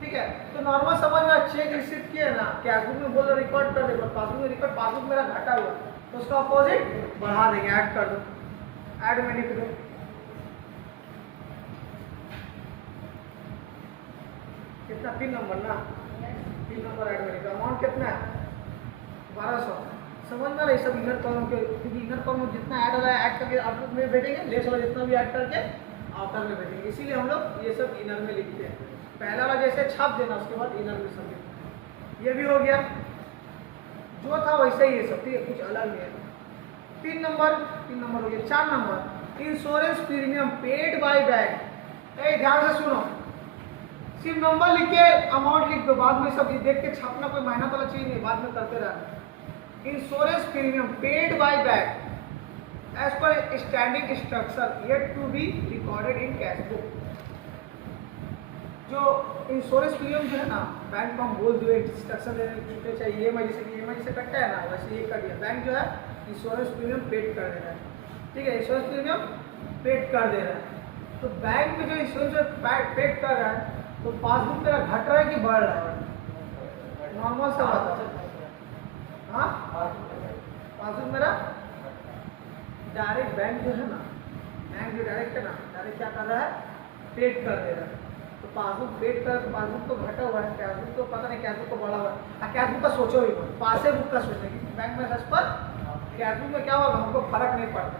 ठीक है। तो नॉर्मल समझ में चेक रिसीव किए ना, कैश बुक में बोल रिकॉर्ड कर दे, पासबुक में रिकॉर्ड, पासबुक मेरा घटा हुआ तो उसका अपोजिट बढ़ा देंगे, ऐड कर दो, ऐड में लिख दो। कितना? 3 नंबर ना, 3 नंबर ऐड में लिखा। अमाउंट कितना है? 1200। समझ में रही सब इनर कॉलम के, क्योंकि इनर कॉलम जितना ऐड हो रहा है ऐड करके आउटपुट में बैठेंगे, लेस वाला जितना भी ऐड करके आउटर में बैठेंगे, इसीलिए हम लोग ये सब इनर में लिखते हैं। पहला वाला जैसे छाप देना, उसके बाद इनर में सब लिखना। ये भी हो गया, जो था वैसे ही ये सब, ठीक है, कुछ अलग नहीं है। 3 नंबर हो गया। 4 number insurance premium paid by bank. ध्यान से सुनो, सिर्फ नंबर लिख के अमाउंट लिख दो, बाद में सब देख के छापना कोई मेहनत वाला चीज नहीं, बाद में करते रहना। Insurance premium paid by bank as per standing instruction yet to be recorded in cash book. जो इंश्योरेंस प्रीमियम जो है ना, बैंक को हम बोल दो इंस्ट्रक्शन देने चाहिए, EMI जैसे कि EMI से कटता है ना, वैसे ये कर दिया बैंक जो है इंश्योरेंस प्रीमियम पेड कर दे रहा है, ठीक है, इंश्योरेंस प्रीमियम पेड कर दे रहा है। तो बैंक में जो इंश्योरेंस पेड कर रहा है तो पासबुक मेरा घट रहा है कि बढ़ रहा है? नॉर्मल सा बात है। हाँ, पासबुक मेरा डायरेक्ट बैंक जो है ना, बैंक जो डायरेक्ट है ना, डायरेक्ट क्या कर रहा है, पेड कर दे रहा है। तो पासबुक पेड कर, पासबुक तो घटा हुआ है, कैशबुक तो पता नहीं, कैशबुक तो बढ़ा हुआ है। कैशबुक का सोचो ही मत, पासबुक का सोचेंगे। बैंक में सच पर कैशबुक में क्या होगा हमको फर्क नहीं पड़ता,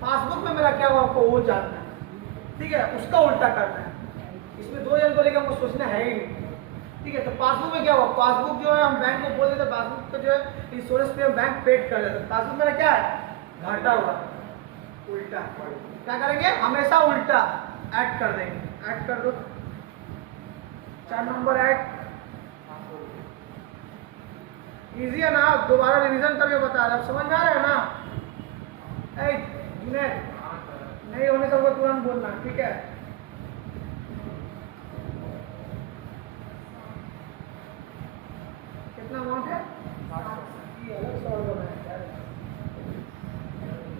पासबुक में मेरा क्या हुआ हमको वो जानना है, ठीक है, उसका उल्टा करना है। इसमें दो जन को लेकर हमको सोचना है ही नहीं, ठीक है। तो पासबुक में क्या हुआ, पासबुक जो है हम बैंक को बोल देते, पासबुक पे जो है इंश्योरेंस पे बैंक पेड कर देते, पासबुक मेरा क्या है, घाटा हुआ, उल्टा। क्या करेंगे, हमेशा उल्टा ऐड कर देंगे। ऐड कर दो, 4 नंबर ऐड। इजी है ना, दोबारा रिवीजन करके बता रहे, अब समझ में आ रहा है ना? जुनैद, नहीं होने सबको तुरंत बोलना, ठीक है। कितना अमाउंट है, ये अलग सवाल बनाया क्या है?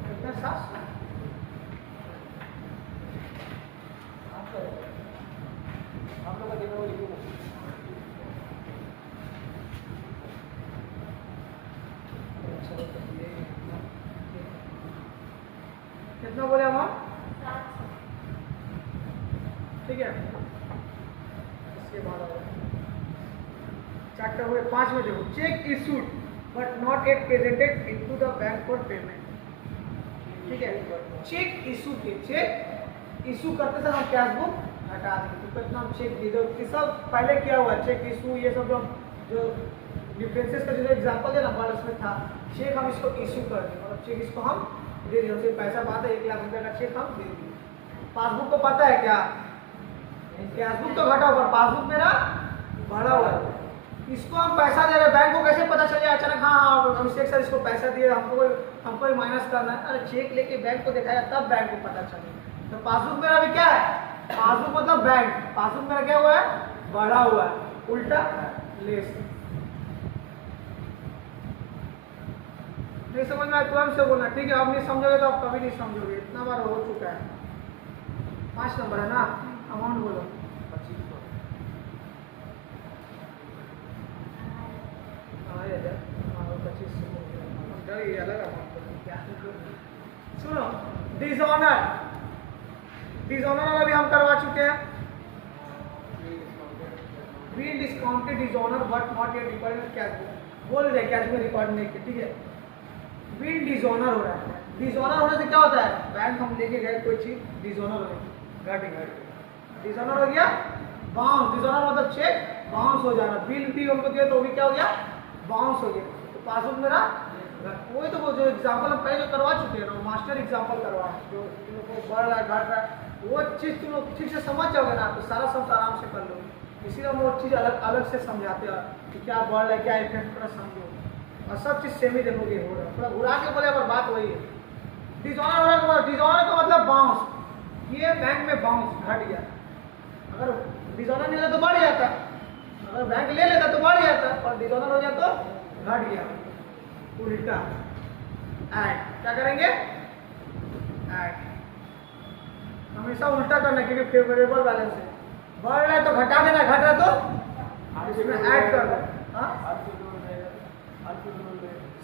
कितना, 700? आप लोग का देखो लिखो। कितना बोले अमाउंट, ठीक है। इसके बाद चैप्टर हुए 5 में देखो, check issued but not yet presented into the bank for payment, ठीक है। चेक इशू के, चेक इशू करते समय हम कैशबुक हटा देंगे, तो कितना हम चेक दे दो, ये सब पहले किया हुआ है, चेक इशू ये सब जो डिफरेंसेस का जो एग्जांपल है ना बड़ा उसमें था, चेक हम इसको इशू कर दें, मतलब चेक इसको हम दे दें, उसे पैसा बात है 1 लाख रुपए का चेक हम दे देंगे। पासबुक को पता है क्या, कैशबुक तो घटा हुआ, पासबुक मेरा बढ़ा हुआ है, इसको हम पैसा दे रहे, बैंक को कैसे पता चल जाए अचानक, हाँ हम चेक सर इसको पैसा दिए, हमको माइनस करना है, अरे चेक लेके बैंक को दिखाया तब बैंक को पता चले। तो पासबुक मेरा भी क्या है, पासबुक मतलब बैंक, पासबुक मेरा क्या हुआ है, बढ़ा हुआ है, उल्टा लेस। नहीं समझ में आया तुरंत से बोलना, ठीक है। अब नहीं समझोगे तो आप कभी नहीं समझोगे, इतना बार हो चुका है। 5 नंबर है ना, अमाउंट बोलो। 2500 सुनो, डिसऑनर, डिसऑनर अभी हम करवा चुके हैं। Being discounted dishonour but not yet recorded cashbook, बोल रहे कैश में रिकॉर्ड नहीं किया, ठीक है। बीइंग डिसऑनर हो रहा है, डिसऑनर होने से क्या होता है, बैंक हम लेके गए कोई चीज, डिसऑनर हो गई, घट डिसऑनर हो गया, बाउंस, डिसऑनर मतलब चेक बाउंस हो जाना, बिल भी हमको दिया तो भी क्या हो गया, बाउंस हो गया। तो पासबुक मेरा वही तो वो जो एग्जाम्पल हम पहले जो करवा चुके हैं ना, मास्टर एग्जाम्पल करवा, जो बढ़ रहा है घट रहा है, वो चीज़ तुम लोग ठीक से समझ जाओगे ना तो सारा सब आराम से कर लोगे। इसीलिए हम वो चीज़ अलग अलग से समझाते हैं कि क्या बढ़ रहा है, क्या इफेक्ट, थोड़ा समझो और सब चीज़ सेम ही देखोगे हो रहा है, थोड़ा घुरा के बोले पर बात वही है। डिसऑनर होने के बाद, डिसऑनर का मतलब बाउंस, ये बैंक में बाउंस घट गया, अगर डिसऑनर नहीं लेता तो बढ़ जाता, अगर बैंक ले लेता तो बढ़ जाता, और डिसऑनर हो जाता तो घट गया, उल्टा ऐड। क्या करेंगे, ऐड, हमेशा उल्टा करना, क्योंकि फेवरेबल बैलेंस है, बढ़ रहा है तो घटा देना, घट रहा है तो इसमें ऐड कर दो।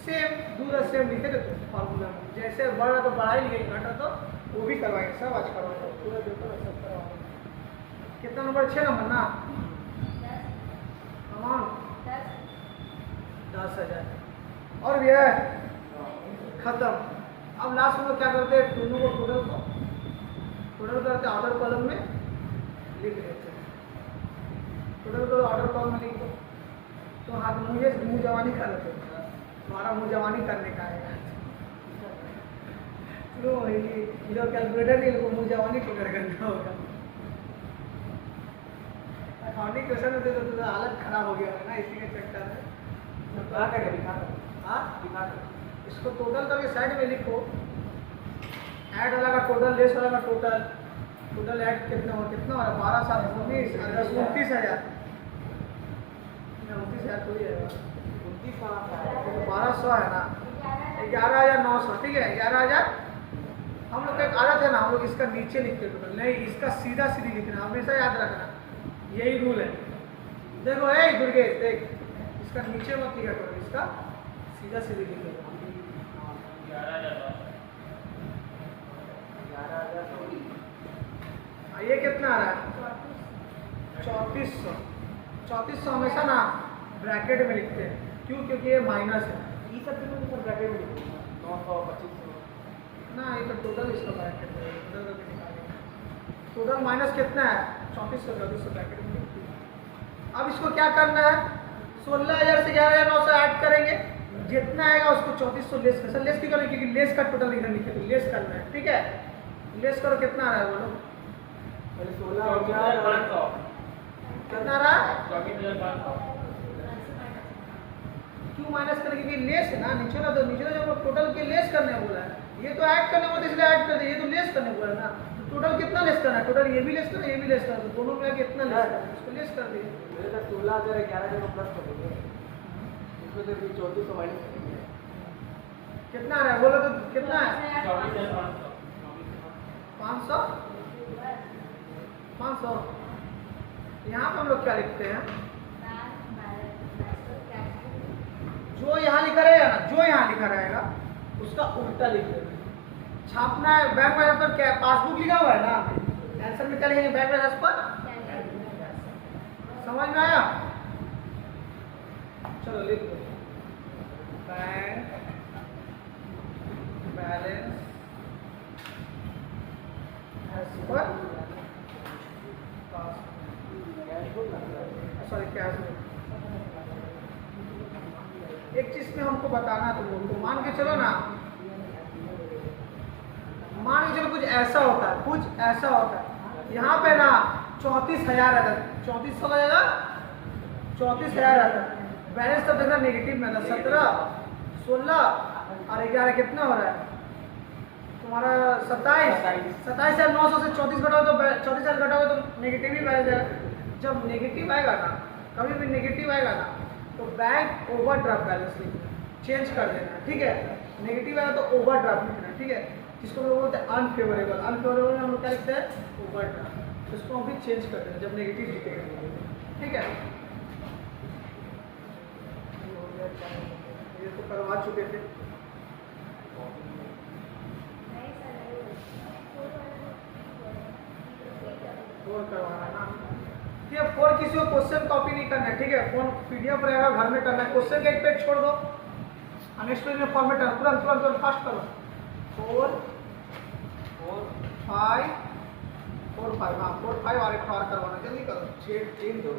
सेम दूसरा सेम लिखे थे फॉर्मूला में, जैसे बढ़ रहा तो बढ़ा ही लिखेंगे, घट रहा तो वो भी करवाएंगे, सब आज करवाएंगे, पूरा देखो ना सब करवाएंगे। कितना नंबर, 6 नंबर ना, अमाउंट 10,000 और भी है, खत्म। अब लास्ट में क्या करते हैं, दोनों को टोटल करते ऑर्डर कॉलम में लिख देते हैं, टोटल को ऑर्डर कॉलम में लिख दो, तो हाथ मुँह जवानी कर लेते हैं, हमारा मुँह जवानी करने का है, तो जो कैलकुलेटर नहीं वो मुँह जवानी पकड़ करना होगा। अकाउंटिंग क्वेश्चन होते तो तुझा हालत खराब हो गया है ना, इसी के चक्कर में। क्या करें, दिखा हाँ, दो, इसको टोटल करके साइड में लिखो, ऐड वाला का टोटल, लेस वाला का टोटल, टोटल ऐड कितना हो रहा है, 12 7 19 29,000, 29,000 तो ही है, 1200 है ना, 11,900, ठीक है। 11,000 हम लोग का एक आदत है ना, हम लोग इसका नीचे लिखते टोटल, नहीं इसका सीधा सीधी लिखना, हमेशा याद रखना, यही रूल है। देखो ए दुर्गेश देख, इसका नीचे मत लिखा करो, इसका सीधा सीधे लिखो। 11,000 ये कितना आ रहा है? 3400। 3400 हमेशा ना ब्रैकेट में लिखते हैं, क्यों? क्योंकि ये माइनस है ये सब तो ऊपर ब्रैकेट में लिखो 900 2500 ना, ये तो टोटल इसका ब्रैकेट है, टोटल माइनस कितना है? 3400 ब्रैकेट में लिखते हैं। अब इसको क्या करना है? 16,000 से 11,900 ऐड करेंगे, जितना आएगा उसको 3400 लेस कर। सर लेस क्यों करें? क्योंकि लेस का टोटल इधर लिखे तो लेस करना है, ठीक है? लेस करो, कितना आ रहा है बोलो? पहले 16,500 कितना आ रहा है? 24,500 क्यों माइनस करें? क्योंकि लेस है ना, नीचे ना, तो नीचे जब टोटल के लेस करने बोला है, ये तो ऐड करने बोला इसलिए ऐड कर दिया, ये तो लेस करने बोला है ना। तो टोटल कितना लेस करना है? टोटल ये भी लेस करना है, ये भी लेस करना है, तो दोनों में कितना लेस करना है? इसको लेस कर दिए। मेरे तो 16,000 11,000 को प्लस कर देंगे, इसमें से फिर 3400 माइनस करेंगे। कितना आ रहा है बोलो तो? कितना है? 24,500 500। 500 यहाँ पे हम लोग क्या लिखते हैं? जो यहाँ लिखा रहेगा ना, जो यहाँ लिखा रहेगा उसका उल्टा लिख देना। छापना है बैंक बैलेंस पर, क्या पासबुक लिखा हुआ है ना, आंसर में क्या लिखेंगे? बैंक बैलेंस पर। समझ में आया? चलो लिख दो, bank balance as per, sorry cash book. एक चीज में हमको बताना तुम लोग को, मान के चलो ना, मान के चलो कुछ ऐसा होता है, कुछ ऐसा होता है, यहाँ पे ना 34,000 आता है, 3400 का जगह 34,000 आता है, बैलेंस तब देखना नेगेटिव में था। 17, 16 और 11 कितना हो रहा है तुम्हारा? 27। 27,900 से 34 घटाओ तो 34,000 घटाओगे तो नेगेटिव ही बैलेंस आएगा। जब नेगेटिव आएगा ना, कभी भी नेगेटिव आएगा ना, तो बैंक ओवरड्राफ्ट बैलेंस लिखना, चेंज कर देना, ठीक है? नेगेटिव आएगा तो ओवरड्राफ्ट लिखना, ठीक है? जिसको हम लोग बोलते हैं अनफेवरेबल। अनफेवरेबल में हम लोग क्या लिखते हैं? ओवरड्राफ्ट। इसको हम भी चेंज कर देना जब नेगेटिव लिखेंगे, ठीक है? ये तो करवा चुके थे। फोर करवाना ना, ठीक है? फोर किसी को क्वेश्चन कॉपी नहीं करना है, ठीक है? फोन पीडीएफ रहेगा, घर में करना है। क्वेश्चन का एक पेज छोड़ दो, नेक्स्ट पेज में फॉर्मेट है, तुरंत तुरंत तुरंत फास्ट करो। 4 5 4 5, हाँ 4 5 और एक और करवाना, जल्दी करो। 3 2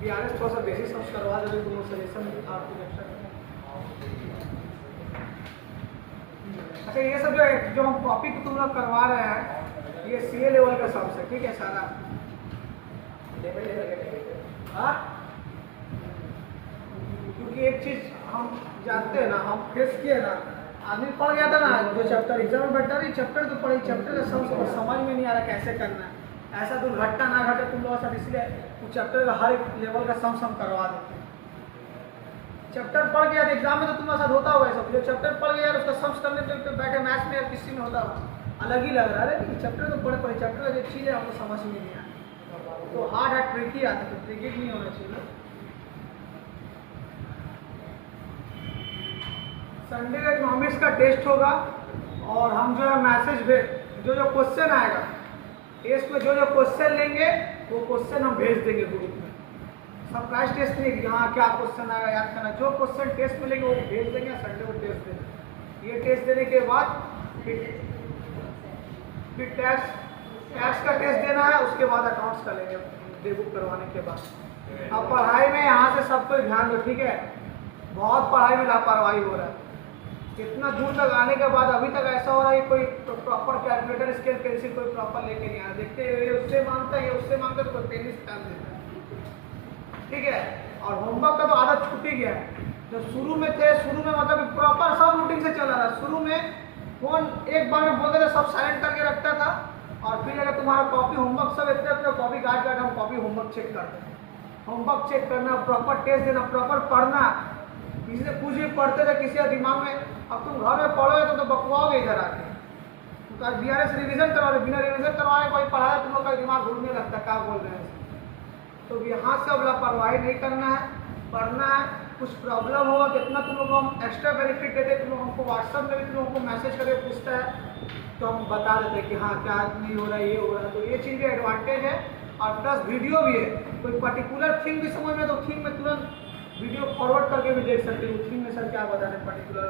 BRS थोड़ा सा बेसिक समझ करवा दे, तुम सजेशन आपको एक्स्ट्रा। अच्छा ये सब जो हम टॉपिक तुम लोग करवा रहे हैं, ये CA लेवल का सब्स है, ठीक है? सारा हाँ, क्योंकि एक चीज हम जानते हैं ना, हम फेस किए ना, आदमी पढ़ गया था ना जो चैप्टर, एग्जाम में बैठा रही चैप्टर तो पढ़ी, चैप्टर का समझ में नहीं आ रहा कैसे करना है। ऐसा दुर्घटना ना घटे तुम लोगों के साथ, इसलिए उस चैप्टर का हर एक लेवल का सम करवा देते हैं। चैप्टर पढ़ गया तो एग्जाम में तो तुम्हारे साथ होता होगा सब, जो चैप्टर पढ़ गया उसका सम्स करने पे बैठे मैथ्स में या किसी में होता होगा, अलग ही लग रहा है। अरे चैप्टर तो पढ़े चैप्टर का जो चीज़ है आपको समझ में नहीं आया, तो हार्ड हार्ड ट्रिकी आता है, तो ट्रिकी नहीं होना चाहिए। संडे का इकोनॉमिक्स का टेस्ट होगा, और हम जो है मैसेज जो क्वेश्चन आएगा टेस्ट में, जो क्वेश्चन लेंगे वो क्वेश्चन हम भेज देंगे ग्रुप में। सरप्राइज टेस्ट नहीं कि हाँ क्या क्वेश्चन आएगा याद करना, जो क्वेश्चन टेस्ट में लेंगे वो भेज देंगे, संडे को टेस्ट देंगे। ये टेस्ट देने के बाद फिर टैक्स का टेस्ट देना है, उसके बाद अकाउंट्स का लेंगे डे बुक करवाने के बाद। अब पढ़ाई में यहाँ से सब कोई ध्यान दो, ठीक है? बहुत पढ़ाई में लापरवाही हो रहा है। इतना दूर तक आने के बाद अभी तक ऐसा हो रहा है कि कोई प्रॉपर कैलकुलेटर स्केल पेंसिल कोई प्रॉपर लेके नहीं आया। देखते ये उससे मांगता है, ये उससे मांगता है, तो कोई पेन स्टाइल देता है, ठीक है? और होमवर्क का तो आदत छूट ही गया है। जब शुरू में थे, शुरू में मतलब प्रॉपर सब रूटीन से चला रहा। शुरू में फोन एक बार में बोलते थे, सब साइलेंट करके रखता था, और फिर अगर तुम्हारा कॉपी होमवर्क सब इतने अपने कॉपी काट हम कॉपी होमवर्क चेक करते हैं। होमवर्क चेक करना, प्रॉपर टेस्ट देना, प्रॉपर पढ़ना। किसी से कुछ भी पढ़ते थे किसी का दिमाग में, अब तुम घर में पढ़ोगे तो बकवाओगे इधर आके। तो BRS रिवीजन करवा रहे, बिना रिवीजन करवाए कोई पढ़ा है तुम लोग का दिमाग घूमने लगता है, क्या बोल रहे हैं। तो यहाँ से अब लापरवाही नहीं करना है, पढ़ना है। कुछ प्रॉब्लम होगा कितना तुम लोग हम एक्स्ट्रा बेनिफिट देते, तुम लोग हमको व्हाट्सएप में भी तुम लोग को मैसेज करके पूछता है तो हम बता देते कि हाँ क्या नहीं हो रहा है, ये हो रहा है। तो ये चीज़ भी एडवांटेज है और प्लस वीडियो भी है। कोई पर्टिकुलर थिंग भी समझ में तो थिंग में तुरंत वीडियो फॉरवर्ड करके भी देख सकते हो, थिंग में सर क्या बता रहे हैं पर्टिकुलर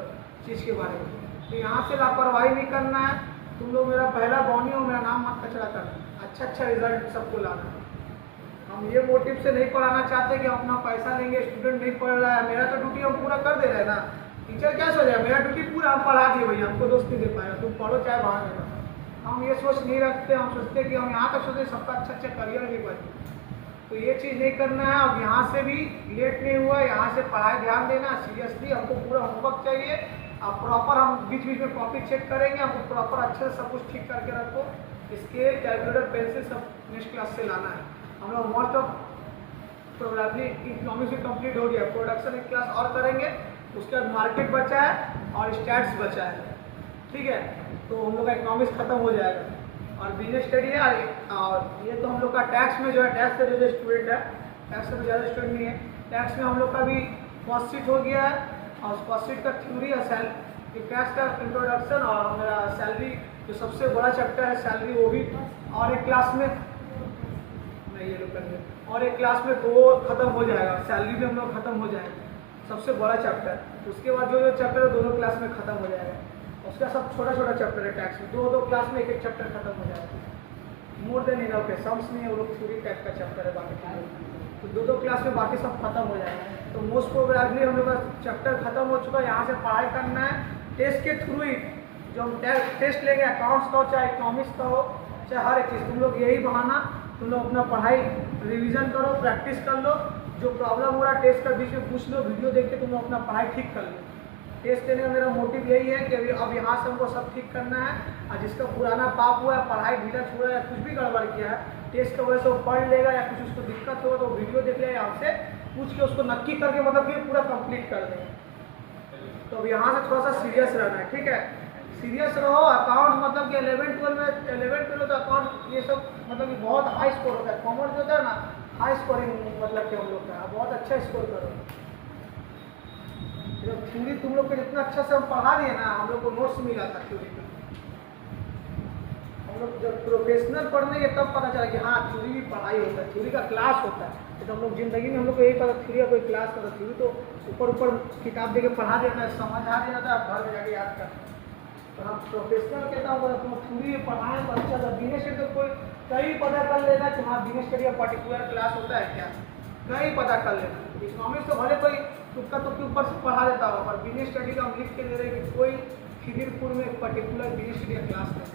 चीज़ के बारे में। तो यहाँ से लापरवाही नहीं करना है। तुम लोग मेरा पहला बॉनी हो, मेरा नाम मत कचरा करना, अच्छा रिजल्ट सबको लाना है। हम ये मोटिव से नहीं पढ़ाना चाहते कि हम अपना पैसा लेंगे, स्टूडेंट नहीं पढ़ रहा है, मेरा तो ड्यूटी हम पूरा कर दे रहे हैं ना। टीचर क्या सोच रहा है, मेरा ड्यूटी पूरा हम पढ़ा दिए भैया, हमको दोस्त नहीं दे पाएगा, तुम पढ़ो चाहे बाहर रहना। हम ये सोच नहीं रखते, हम सोचते कि हम यहाँ तक सोचते सबका अच्छा करियर भी बने। तो ये चीज़ नहीं करना है। अब यहाँ से भी लेट नहीं हुआ, यहाँ से पढ़ाई ध्यान देना, सीरियसली हमको पूरा होमवर्क चाहिए। अब प्रॉपर हम बीच बीच में कॉपी चेक करेंगे, हमको प्रॉपर अच्छे से सब कुछ ठीक करके रखो। स्केल, कैलकुलेटर, पेंसिल सब नेक्स्ट क्लास से लाना है। हम लोग मोस्ट ऑफ प्रोबेबली इकोनॉमिक्स भी कंप्लीट हो गया, प्रोडक्शन एक क्लास और करेंगे, उसके बाद मार्केट बचा है और स्टैट्स बचा है, ठीक है। तो हम लोग का इकोनॉमिक्स खत्म हो जाएगा और बिजनेस स्टडी है। और ये तो हम लोग का टैक्स में जो है, टैक्स से जो स्टूडेंट है, टैक्स से ज़्यादा स्टूडेंट नहीं है, टैक्स में हम लोग का भी फर्स्ट सीट हो गया है और फर्स्ट सीट का थ्योरी है टैक्स का इंट्रोडक्शन और मेरा सैलरी जो सबसे बड़ा चैप्टर है सैलरी, वो भी और एक क्लास में ये लोग करेंगे और एक क्लास में तो खत्म हो जाएगा, सैलरी भी हम लोग खत्म हो जाएगा, सबसे बड़ा चैप्टर। उसके बाद जो चैप्टर है दोनों क्लास में खत्म हो जाएगा। उसका सब छोटा छोटा चैप्टर है टैक्स में, दो क्लास में एक चैप्टर खत्म हो जाएगा। मोर देन इनफ है, सम्स नहीं है, वो लोग थ्योरी टाइप का चैप्टर है बाकी, तो दो क्लास में बाकी सब खत्म हो जाएगा। तो मोस्ट प्रोबेबली हम लोग का चैप्टर खत्म हो चुका है। यहाँ से पढ़ाई करना है टेस्ट के थ्रू ही, जो हम टेस्ट लेंगे अकाउंट्स का हो चाहे इकोनॉमिक्स का हो चाहे हर एक चीज़, तुम लोग यही बहाना तुम लोग अपना पढ़ाई रिवीजन करो, प्रैक्टिस कर लो। जो प्रॉब्लम हो रहा है टेस्ट का बीच में पूछ लो, वीडियो देख के तुम लोग अपना पढ़ाई ठीक कर लो। टेस्ट देने का मेरा मोटिव यही है कि अभी अब यहाँ से हमको सब ठीक करना है। और जिसका पुराना पाप हुआ है, पढ़ाई ढीला छुड़ा या कुछ भी गड़बड़ किया है, टेस्ट की वजह से वो पढ़ लेगा या कुछ उसको दिक्कत होगा तो वीडियो देख लेगा, आपसे पूछ के उसको नक्की करके मतलब कि पूरा कंप्लीट कर देंगे। तो अब यहाँ से थोड़ा सा सीरियस रहना है, ठीक है। सीरियस रहो। अकाउंट मतलब कि 11-12 तो अकाउंट ये सब मतलब कि बहुत हाई स्कोर होता है। कॉमर्स जो होता है ना, हाई स्कोरिंग मतलब कि हम लोग का बहुत अच्छा स्कोर करो। जब थ्योरी तुम लोग को जितना अच्छा से हम पढ़ा दिए ना, हम लोग को नोट्स मिला था थ्योरी का, हम लोग जब प्रोफेशनल पढ़ने के तब पता चला कि हाँ थ्योरी भी पढ़ाई होता है, थ्योरी का क्लास होता है। तो हम लोग जिंदगी में हम लोग को यही पता थ्योरी का कोई क्लास होता है। थ्योरी तो ऊपर किताब दे के पढ़ा देता है, समझा देता है, घर में जाके याद कर। तो हम प्रोफेशनल कहता हूँ तुम थ्योरी पढ़ाएं तो अच्छा था। बिजनेस स्टडी तो कोई कहीं पता कर लेना कि हाँ बिजनेस स्टडी का पर्टिकुलर क्लास होता है क्या, कहीं पता कर लेना। इकोनॉमिक्स तो भले कोई तुक्का तुक्की ऊपर से पढ़ा देता हो, पर बिजनेस स्टडी का हम लिख के दे रहे हैं कि कोई खिदिरपुर में एक पर्टिकुलर बिजनेस स्टडी का क्लास नहीं,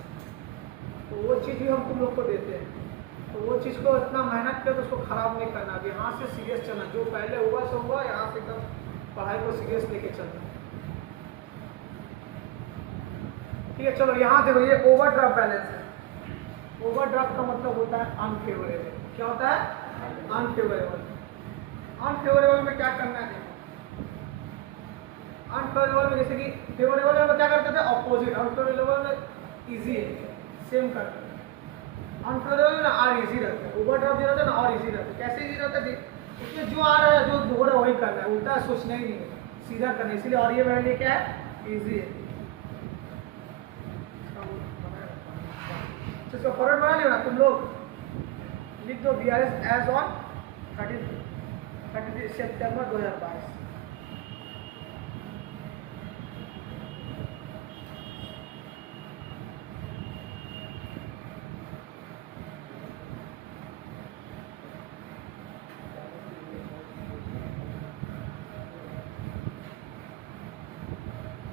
तो वो चीज़ भी हम तुम लोग को देते हैं। तो वो चीज़ को इतना मेहनत कर उसको ख़राब नहीं करना। अब यहाँ से सीरियस चलना, जो पहले हुआ सो हुआ, यहाँ से एकदम पढ़ाई को सीरियस लेके चलना, ठीक है। चलो यहाँ देखो, ये ओवरड्राफ्ट बैलेंस है। ओवरड्राफ्ट का मतलब होता है अनफेवरेबल। क्या होता है? अनफेवरेबल। अनफेवरेबल में क्या करना है? अनफेवरेबल में जैसे कि फेवरेबल में क्या करते थे? ऑपोजिट। अनफेवरेबल में इजी है, सेम करते हैं। अनफेवरेबल में और इजी रहता है। ओवरड्राफ्ट जो रहता है ना और इजी रहता है। कैसे इजी रहता है? इसमें जो आ रहा है, जो हो रहा है वही करना है, उल्टा सोचना ही नहीं है, सीधा करना है। इसलिए और ये मेरे लिए क्या है? इजी है। इसका फॉर्मेट बना लिया ना तुम लोग, लिख दो BRS एज ऑन 30 सितंबर 2022।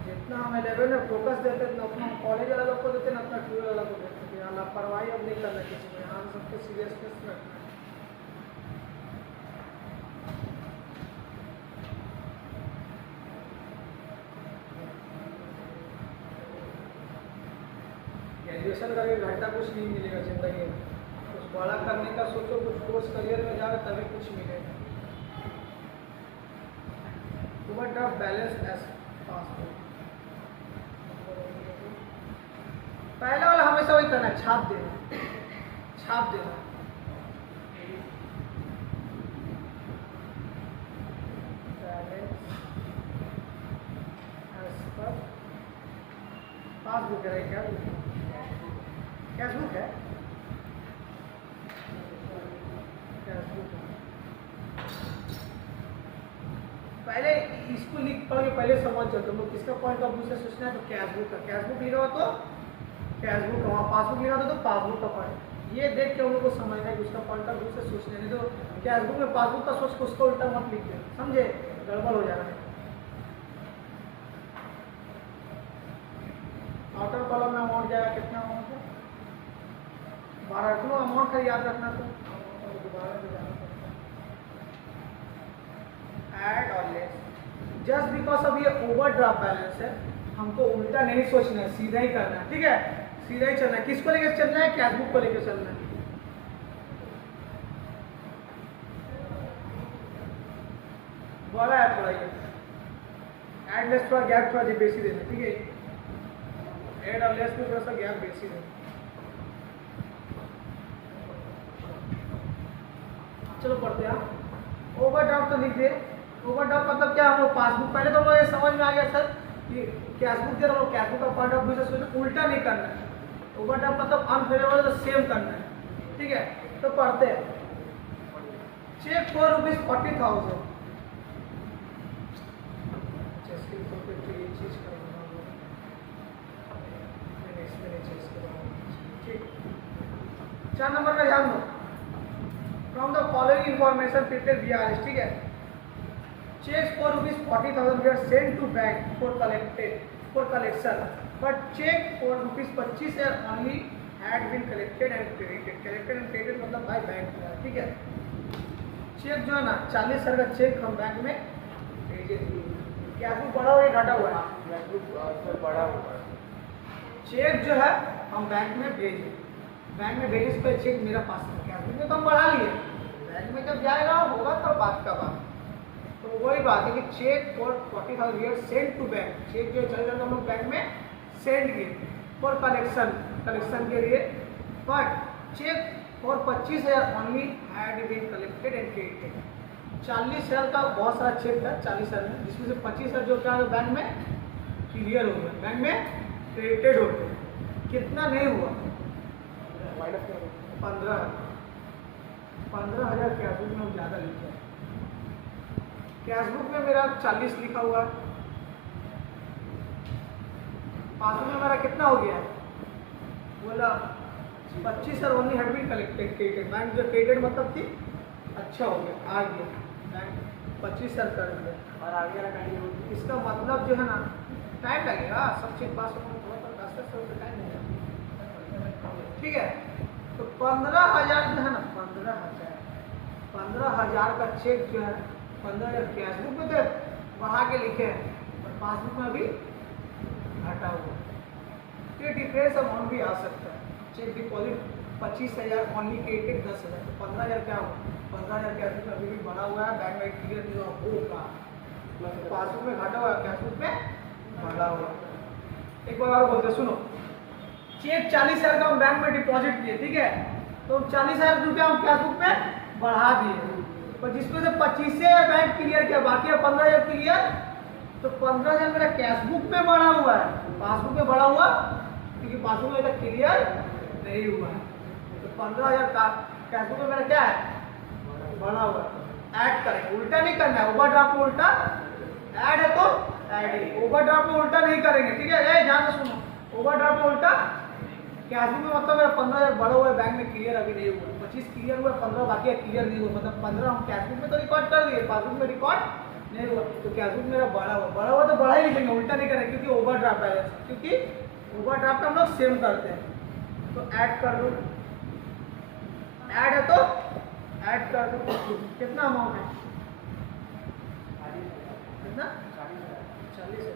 जितना हम 11 में फोकस देते हैं, अपना कॉलेज वाला लोग को देते हैं, अपना ट्वेल्व वाला को देते हैं। यहाँ लापरवाही अब नहीं करना किसी को, यहाँ सबको सीरियसनेस रखना है। ग्रेजुएशन करके घंटा कुछ नहीं मिलेगा जिंदगी में। कुछ बड़ा करने का सोचो, कुछ कोर्स करियर में जाओ तभी कुछ मिलेगा। ओवरड्राफ्ट बैलेंस एज पासबुक पहला से वही करना है, छाप देना, छाप देना। पासबुक है क्या? कैशबुक है, कैशबुक। पहले इसको लिख पढ़ के पहले समझ जाओ तुम लोग किसका पॉइंट ऑफ व्यू से सोचना है। तो कैशबुक का, कैशबुक लिखा हुआ तो कैशबुक का, वहाँ पासबुक लिखा था तो पासबुक का पॉइंट। ये देख के उन लोग को समझना है कि उसका पॉइंट ऑफ व्यू से सोचना है, नहीं तो कैशबुक में पासबुक का सोच को उसको उल्टा मत लिख दे, समझे, गड़बड़ हो जाना है। आउटर कॉलम में अमाउंट जाएगा, कितना अमाउंट है? 12 किलो अमाउंट का याद रखना। तो दोबारा में जाना पड़ता है, ऐड और लेस। जस्ट बिकॉज अब ये ओवरड्राफ्ट बैलेंस है, हमको उल्टा नहीं सोचना है, सीधा ही करना है, ठीक है, सीधा ही चलना है। किसको लेकर चलना है? कैशबुक को लेकर चलना है। बड़ा है थोड़ा ये, ऐड लेस थोड़ा गैप थोड़ा बेसी देना, ठीक है, ऐड और लेस में थोड़ा सा गैप बेसी देना। चलो पढ़ते हैं। ओवरड्राफ्ट तो लिख दे। ओवरड्राफ्ट मतलब क्या? हम लोग पासबुक, पहले तो हम लोग ये समझ में आ गया सर कि कैशबुक दे रहा हूँ, कैशबुक का पॉइंट ऑफ व्यू से सोचना, उल्टा नहीं करना है। ओवरड्राफ्ट मतलब अनफेवरेबल तो सेम करना है, ठीक है। तो पढ़ते हैं, चेक फॉर ₹40,000। ये चीज ठीक। 4 नंबर का ध्यान दो। From the following information prepare VRS, ठीक है। Cheque for ₹40,000 were sent to bank for collection, but check for ₹25 only had been collected and credited। collected and credited मतलब भाई बैंक में, ठीक है। चेक जो है ना 40,000 का चेक हम बैंक में भेजे दिए। क्या कुछ बढ़ा हुआ है घटा हुआ है? बड़ा हुआ है। चेक जो है हम बैंक में भेजे, बैंक में भेजे से पहले चेक मेरा पास है, क्या में तो हम बढ़ा लिए, बैंक में जब जाएगा होगा तो बात का बात। तो वही बात है कि cheque for 40,000 send to bank, cheque जो चल रहा हम लोग बैंक में सेंड किए फॉर कलेक्शन, कलेक्शन के लिए। But cheque for 25,000 only had been collected and credited. 40,000 का बहुत सारा चेक था 40,000 में, जिसमें से 25,000 जो क्या बैंक में क्लियर हो गया, बैंक में क्रेडिटेड हो गया। कितना नहीं हुआ? 15,000 कैशबुक में हम ज़्यादा लिखे हैं। कैशबुक में मेरा 40 लिखा हुआ है, पासबुक में मेरा कितना हो गया? बोला 25,000 only had been collected credited. Bank जो क्रेडिटेड मतलब कि अच्छा हो गया, आ गया बैंक 25,000 कर दिया और आगे वाला कंटिन्यू। इसका मतलब जो है ना टाइम लगेगा, सब चीज पास होने में थोड़ा सा 10 टाइम लगेगा, ठीक है। तो 15,000 जो है ना 15,000 का चेक जो है 15,000 कैशबुक में तो बढ़ा के लिखे हैं और पासबुक में भी घटा हुआ। तो डिफरेंस अमाउंट भी आ सकता है। चेक डिपॉजिट 25,000 ओनली क्रेडिटेड 10,000, तो 15,000 क्या हुआ? 15,000 कैशबुक में अभी भी बढ़ा हुआ है, बैंक में क्लियर नहीं हुआ होगा, पासबुक में घटा हुआ है, कैशबुक में बढ़ा हुआ। एक बार और बोलते सुनो, चेक 40,000 का हम बैंक में डिपॉजिट किए, ठीक है, तो 40,000 रुपया हम कैशबुक में बढ़ा दिए, पर जिसमें से 25,000 बैंक क्लियर किया, बाकी है 15,000 क्लियर। तो 15,000 मेरा कैशबुक में बढ़ा हुआ है, पासबुक में बढ़ा हुआ क्योंकि पासबुक में तक क्लियर नहीं हुआ है। तो 15,000 का कैशबुक में मेरा क्या है? बढ़ा हुआ है। ऐड करेंगे, उल्टा नहीं करना है। ओवरड्राफ्ट में उल्टा ऐड है तो ऐड ही, ओवरड्राफ्ट में उल्टा नहीं करेंगे, ठीक है। ध्यान से सुनो, ओवरड्राफ्ट में उल्टा कैशबुक में मतलब मेरा 15,000 बढ़ा हुआ है, बैंक में क्लियर अभी नहीं हुआ, 25 क्लियर हुआ, 15 बाकी क्लियर नहीं हुआ, मतलब 15 हम कैशबुक में तो रिकॉर्ड कर दिए, पासबुक में रिकॉर्ड नहीं हुआ। तो कैशबुक मेरा बढ़ा हुआ तो बढ़ा ही लिखेंगे, उल्टा नहीं करेंगे, क्योंकि ओवरड्राफ्ट बैलेंस, क्योंकि ओवरड्राफ्ट हम लोग सेम करते हैं। तो ऐड कर दो, ऐड है तो ऐड कर दो। कितना अमाउंट है? कितना? 40,000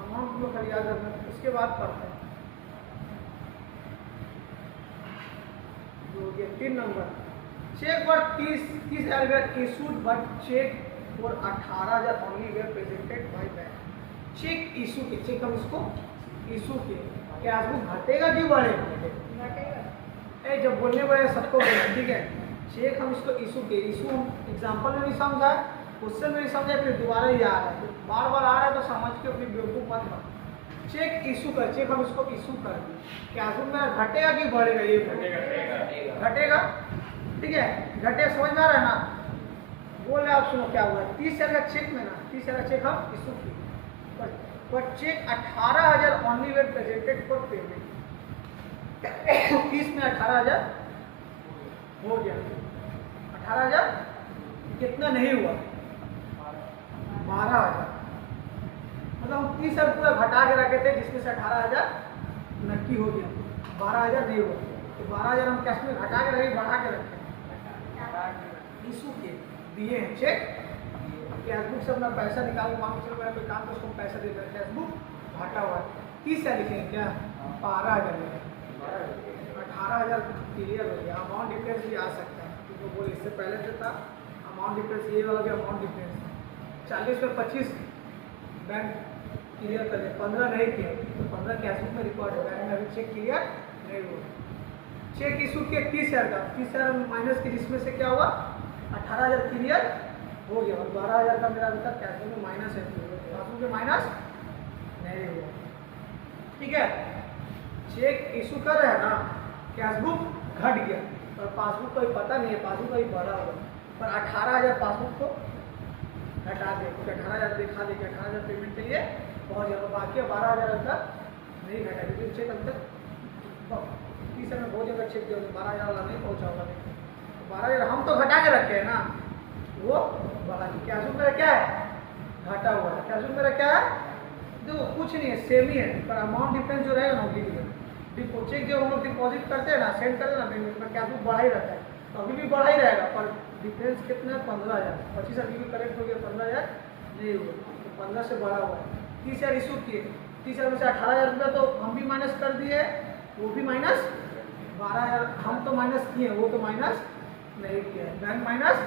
अमाउंट को खाली याद रखना। उसके बाद पढ़ते हैं 3 number, cheque for 30,000 were issued but cheque for 18,000 only were presented by bank. Cheque issue के, चेक हम इसको इशू किए, कैशबुक घटेगा कि बढ़ेगा? ए जब बोलने पड़े सबको बोला, ठीक है। चेक हम इसको इशू के, इशू हम एग्जाम्पल में भी समझा, क्वेश्चन में भी समझा, फिर दोबारा ये आ रहा है, तो बार बार आ रहा है तो समझ के अपनी बेवकूफ मत बन। चेक इशू कर, चेक हम इसको इशू कर दें, कैशबुक में घटेगा कि बढ़ेगा? ये घटेगा, ठीक है। घटे समझ में आ रहा है ना? बोल रहे आप सुनो क्या हुआ, 30,000 का चेक में ना, 30,000 का चेक हम इशू किए, पर cheque 18,000 only were presented for payment. 30 में 18,000 हो गया, 18,000 कितना नहीं हुआ? 12,000। मतलब हम 30,000 पूरा घटा के रखे थे, जिसमें से 18,000 नक्की हो गया, 12,000 नहीं हुआ। तो 12,000 हम कैश में घटा के रखे, बढ़ा के रखे, इशू के दिए हैं चेक। कैशबुक से अपना पैसा निकाल, मान के चलो मेरा कोई काम, तो उसको पैसा दे रहे, कैशबुक घाटा हुआ है। 30,000 लिखेंगे क्या? 12,000 लिखेंगे, 18,000 क्लियर हो गया। अमाउंट डिफरेंस भी आ सकता है, क्योंकि वो इससे पहले से था अमाउंट डिफरेंस, ये वाला भी अमाउंट डिफरेंस 40 में 25 बैंक क्लियर कर दिया, 15 नहीं किया, तो 15 कैशबुक में रिकॉर्ड है, बैंक में अभी चेक क्लियर नहीं हुआ। चेक इशू किया 30,000 का, 30,000 माइनस की, जिसमें से क्या हुआ? 18,000 क्लियर हो गया, और 12,000 का मेरा अभी तक कैशबुक में माइनस है, कैशबुक में माइनस नहीं हुआ, ठीक है। चेक इशू कर रहे हैं ना, कैशबुक घट गया, और पासबुक का भी पता नहीं है, पासबुक का भी बढ़ा होगा, पर 18,000 पासबुक को घटा दे, क्योंकि 18,000 दिखा दे कि 18,000 पेमेंट के लिए बहुत ज़्यादा, बाकी 12,000 तक नहीं घटा, क्योंकि चेक अभी तक 30 में बहुत जगह चेक दिया, 12,000 वाला नहीं पहुँचा होगा, तो 12,000 हम तो घटा के रखे हैं ना, वो बढ़ा दी। कैशबुक मेरा क्या है? घटा हुआ है। कैशबुक मेरा क्या है? देखो कुछ नहीं है, सेम ही है, पर अमाउंट डिफरेंस जो रहेगा ना, वो चेक जो हम लोग डिपॉजिट करते हैं ना, सेंड करते हैं ना बैंक में, कैशबुक बढ़ा ही रहता है, तो अभी भी बढ़ा ही रहेगा, पर डिफरेंस कितना है? 15,000। 25 अभी भी करेक्ट हो गया, 15,000 नहीं हुआ, तो 15 से बढ़ा हुआ है। 30,000 इशू किए, 30,000 में से 18,000 रुपया तो हम भी माइनस कर दिए, वो भी माइनस, 12,000 हम तो माइनस किए, वो तो माइनस नहीं किया है, बैंक माइनस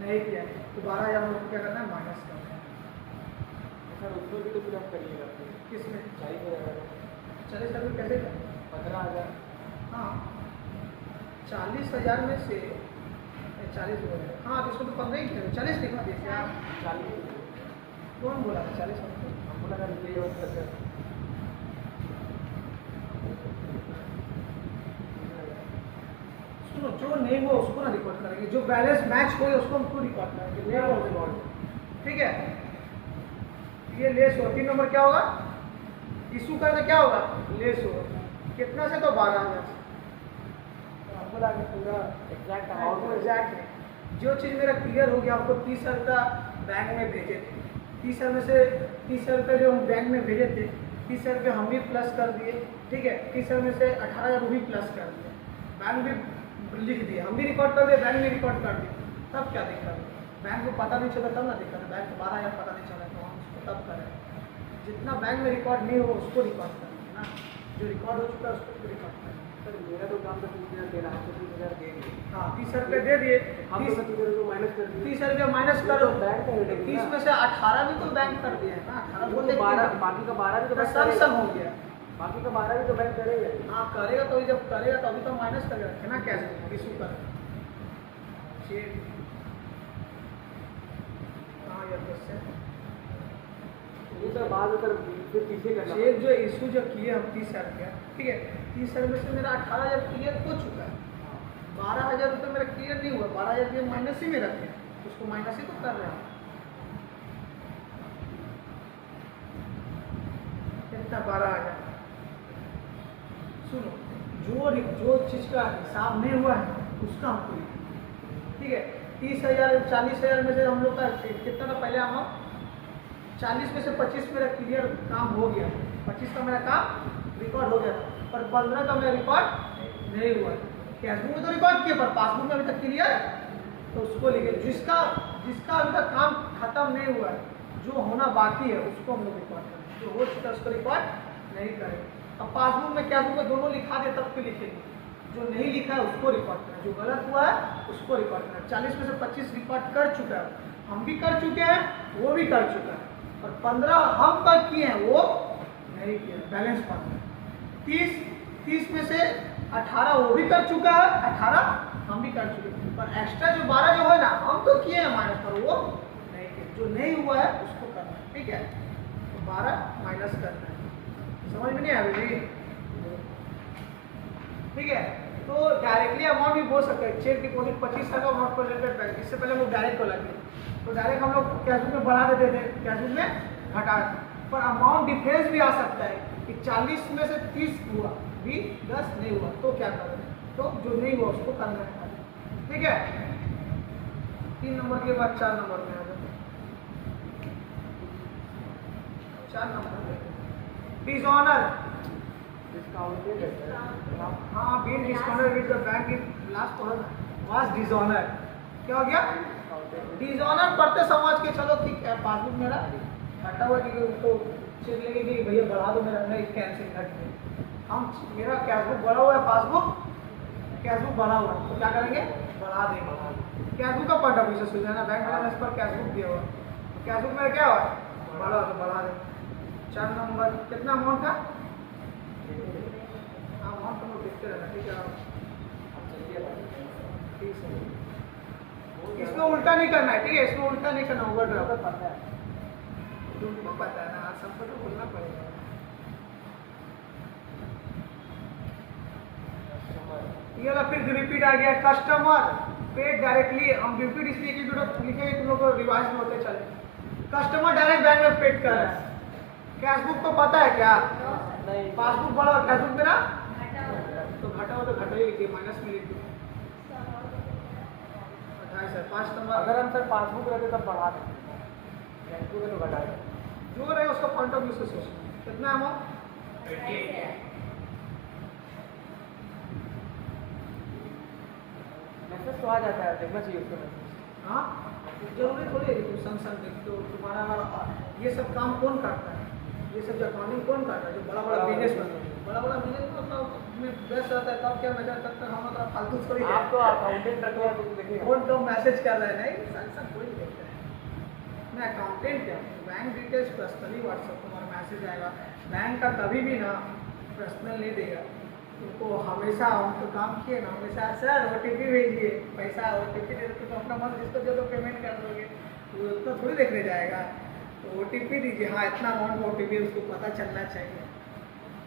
नहीं किया है, तो 12,000 हम क्या करना है? माइनस करना है। सर उसमें भी तो फिर आप करिएगा, किसमें? 40,000 में कैसे करें? 15,000। हाँ 40,000 में से 40 हो गया, हाँ तो इसको तो 15 ही किया, 40 लिखा दिए क्या? 40 कौन बोला था 40? हमको लगा ये होता है। सुनो, जो नहीं हुआ उसको ना रिकॉर्ड करेंगे, जो बैलेंस मैच हो उसको हम क्यों रिकॉर्ड करेंगे? ले आओ रिकॉर्ड, ठीक है। ये लेस हो, 3 नंबर क्या होगा? इशू करना क्या होगा? लेस होगा, कितना से? तो 12,000 से। हमको लगा पूरा एग्जैक्ट अमाउंट एग्जैक्ट नहीं, जो चीज़ मेरा क्लियर हो गया, आपको 30,000 का बैंक में भेजे थे, 30,000 में से 30,000 रुपये जो हम बैंक में भेजे थे, 30,000 रुपये हम भी प्लस कर दिए, ठीक है। 30,000 में से 18,000 वो भी प्लस कर दिए, बैंक भी लिख दिए, हम भी रिकॉर्ड कर दिए, बैंक में रिकॉर्ड कर दिए, तब क्या दिक्कत है? बैंक को पता नहीं चला तब ना दिक्कत है, बैंक को 12,000 पता नहीं चला तो हम उसको तब करें। जितना बैंक में रिकॉर्ड नहीं हो उसको रिकॉर्ड करेंगे ना, जो रिकॉर्ड हो चुका है उसको रिकॉर्ड करेंगे। सर मेरा तो काम तो 30,000 देना, हमको 30,000 दे दिए। हाँ 30,000 रुपये दे दिए, हम तो 30,000 को माइनस कर दिए। 30,000 रुपये माइनस करो, बैंक का हेडेक है 30 ना। में से 18 भी तो बैंक कर दिया है ना, 18 वो बोलते तो 12, बाकी का 12 भी तो बैंक सब करेगा। सब हो गया, बाकी का 12 भी तो बैंक करेगा। हाँ करेगा, तो जब करेगा तो अभी तो माइनस करके रखे ना, कैसे इशू कर चेक। हाँ यार क्वेश्चन ये तो बाद में सर फिर पीछे करना। चेक जो इशू जो किए हम 30,000 रुपया, ठीक है, 30,000 में से मेरा 18,000 क्लियर हो चुका है, 12,000 रुपये मेरा क्लियर नहीं हुआ, 12,000 रुपये माइनस ही में रखे, उसको माइनस ही तो कर रहे हैं, कितना? 12,000। सुनो, जो चीज़ का हिसाब नहीं हुआ है उसका हमको लिखना, ठीक है। 30,000 40,000 में से हम लोग का कितना था पहले? हम 40 में से 25 मेरा क्लियर काम हो गया, 25 का मेरा काम रिकॉर्ड हो गया, पर 15 का मेरा रिकॉर्ड नहीं हुआ। कैशबुक में तो रिकॉर्ड किया, पर पासबुक में अभी तक क्लियर, तो उसको लिखे, जिसका अभी तक काम खत्म नहीं हुआ है, जो होना बाकी है उसको हम लोग रिकॉर्ड करें, जो हो चुका है उसको रिकॉर्ड नहीं करें। अब पासबुक में कैशबुक में दोनों लिखा दे तब क्यों लिखेंगे? जो नहीं लिखा है उसको रिकॉर्ड करें, जो गलत हुआ है उसको रिकॉर्ड करें। 40 में से 25 रिकॉर्ड कर चुका है, हम भी कर चुके हैं, वो भी कर चुका है, और 15 हम कर किए हैं, वो नहीं किया, बैलेंस 15। 30 30 में से 18 वो भी कर चुका है, 18 हम भी कर चुके हैं, पर एक्स्ट्रा जो 12 जो है ना हम तो किए हैं माइनस, पर वो नहीं किए, जो नहीं हुआ है उसको करना है, ठीक है। तो 12 माइनस करना है, समझ में नहीं आया जी? ठीक है। तो डायरेक्टली अमाउंट भी बोल सकते हैं, चेक डिपॉजिट 25 का नॉट प्रेजेंटेड बैंक, इससे पहले वो डायरेक्ट को लगे, तो डायरेक्ट हम लोग कैश बुक में बढ़ा देते थे, कैश बुक में घटा देते, पर अमाउंट डिफरेंस भी आ सकता है कि 40 में से 30 हुआ भी 10 नहीं हुआ, तो क्या करें, तो जो नहीं हुआ उसको करना है, ठीक है। 3 नंबर के बाद 4 नंबर में आ जाते, 4 नंबर डिसऑनर, हाँ been dishonour with the bank in last पढ़ा ना, वाज डिसऑनर, क्या हो गया? डिसऑनर पढ़ते समझ के चलो कि पासबुक मेरा घटा हुआ, कि तो चेक लेंगे कि भैया बढ़ा दो मेरा, नहीं कैंसिल घट गई, हम मेरा कैश बुक बढ़ा हुआ है, पासबुक कैश बुक बढ़ा हुआ है, तो क्या करेंगे? बढ़ा देंगे। कैश बुक का पॉइंट ऑफ व्यू से सुन जाना, बैंक बैलेंस पर कैश बुक दिया हुआ है, तो कैश बुक मेरा क्या हुआ है? बढ़ा, तो बढ़ा देंगे। 4 नंबर कितना अमाउंट था? अमाउंट तो लोग देखते रहना, ठीक है। इसमें उल्टा नहीं करना है, ठीक है, इसमें उल्टा नहीं करना, ओवरड्राफ्ट पता है, तुमको पता है ना, सबको तो बोलना पड़ेगा। ये वाला फिर रिपीट आ गया, कस्टमर पेड डायरेक्टली, हम रिपीट इसलिए कि लिखेंगे तुम लोग को रिवाइज में होते चले। कस्टमर डायरेक्ट बैंक में पेड कर रहा है, कैश बुक को पता है क्या? पासबुक बड़ा, कैश बुक मेरा तो घटा हो, तो घटा ही लिखिए, माइनस में लिख दो 28 है। 5 नंबर, अगर हम सर पासबुक रहते तब बढ़ा देते, बैंक में तो घटा देते, जो रहे उसका पॉइंट ऑफ व्यू से सोचना। कितना अमाउंट? मैसेज तो आ जाता है, देखना चाहिए उसको मैसेज। हाँ जरूरी थोड़ी है कि तुम संग संग देख, तो तुम्हारा ये सब काम कौन करता है? ये सब जो अकाउंटिंग कौन करता है? जो बड़ा बड़ा बिजनेस में, बड़ा बड़ा बिजनेस में मतलब में व्यस्त रहता है, तब क्या मेजर तब तक हम मतलब फालतू थोड़ी है। आप तो अकाउंटेंट रखे हैं, तो देखिए कौन तो मैसेज कर रहा है, नहीं संग संग कोई नहीं देखता है। मैं अकाउंटेंट क्या हूँ? बैंक डिटेल्स पर्सनली व्हाट्सएप तुम्हारा मैसेज आएगा, बैंक का कभी भी ना पर्सनल नहीं देगा तुमको, हमेशा हम तो काम किए ना, हमेशा सर OTP भेजिए, पैसा OTP दे तो अपना मन जिसको जो तो पेमेंट कर दोगे, वो उतना थोड़ी देखने जाएगा, तो OTP दीजिए, हाँ इतना अमाउंट में OTP उसको पता चलना चाहिए,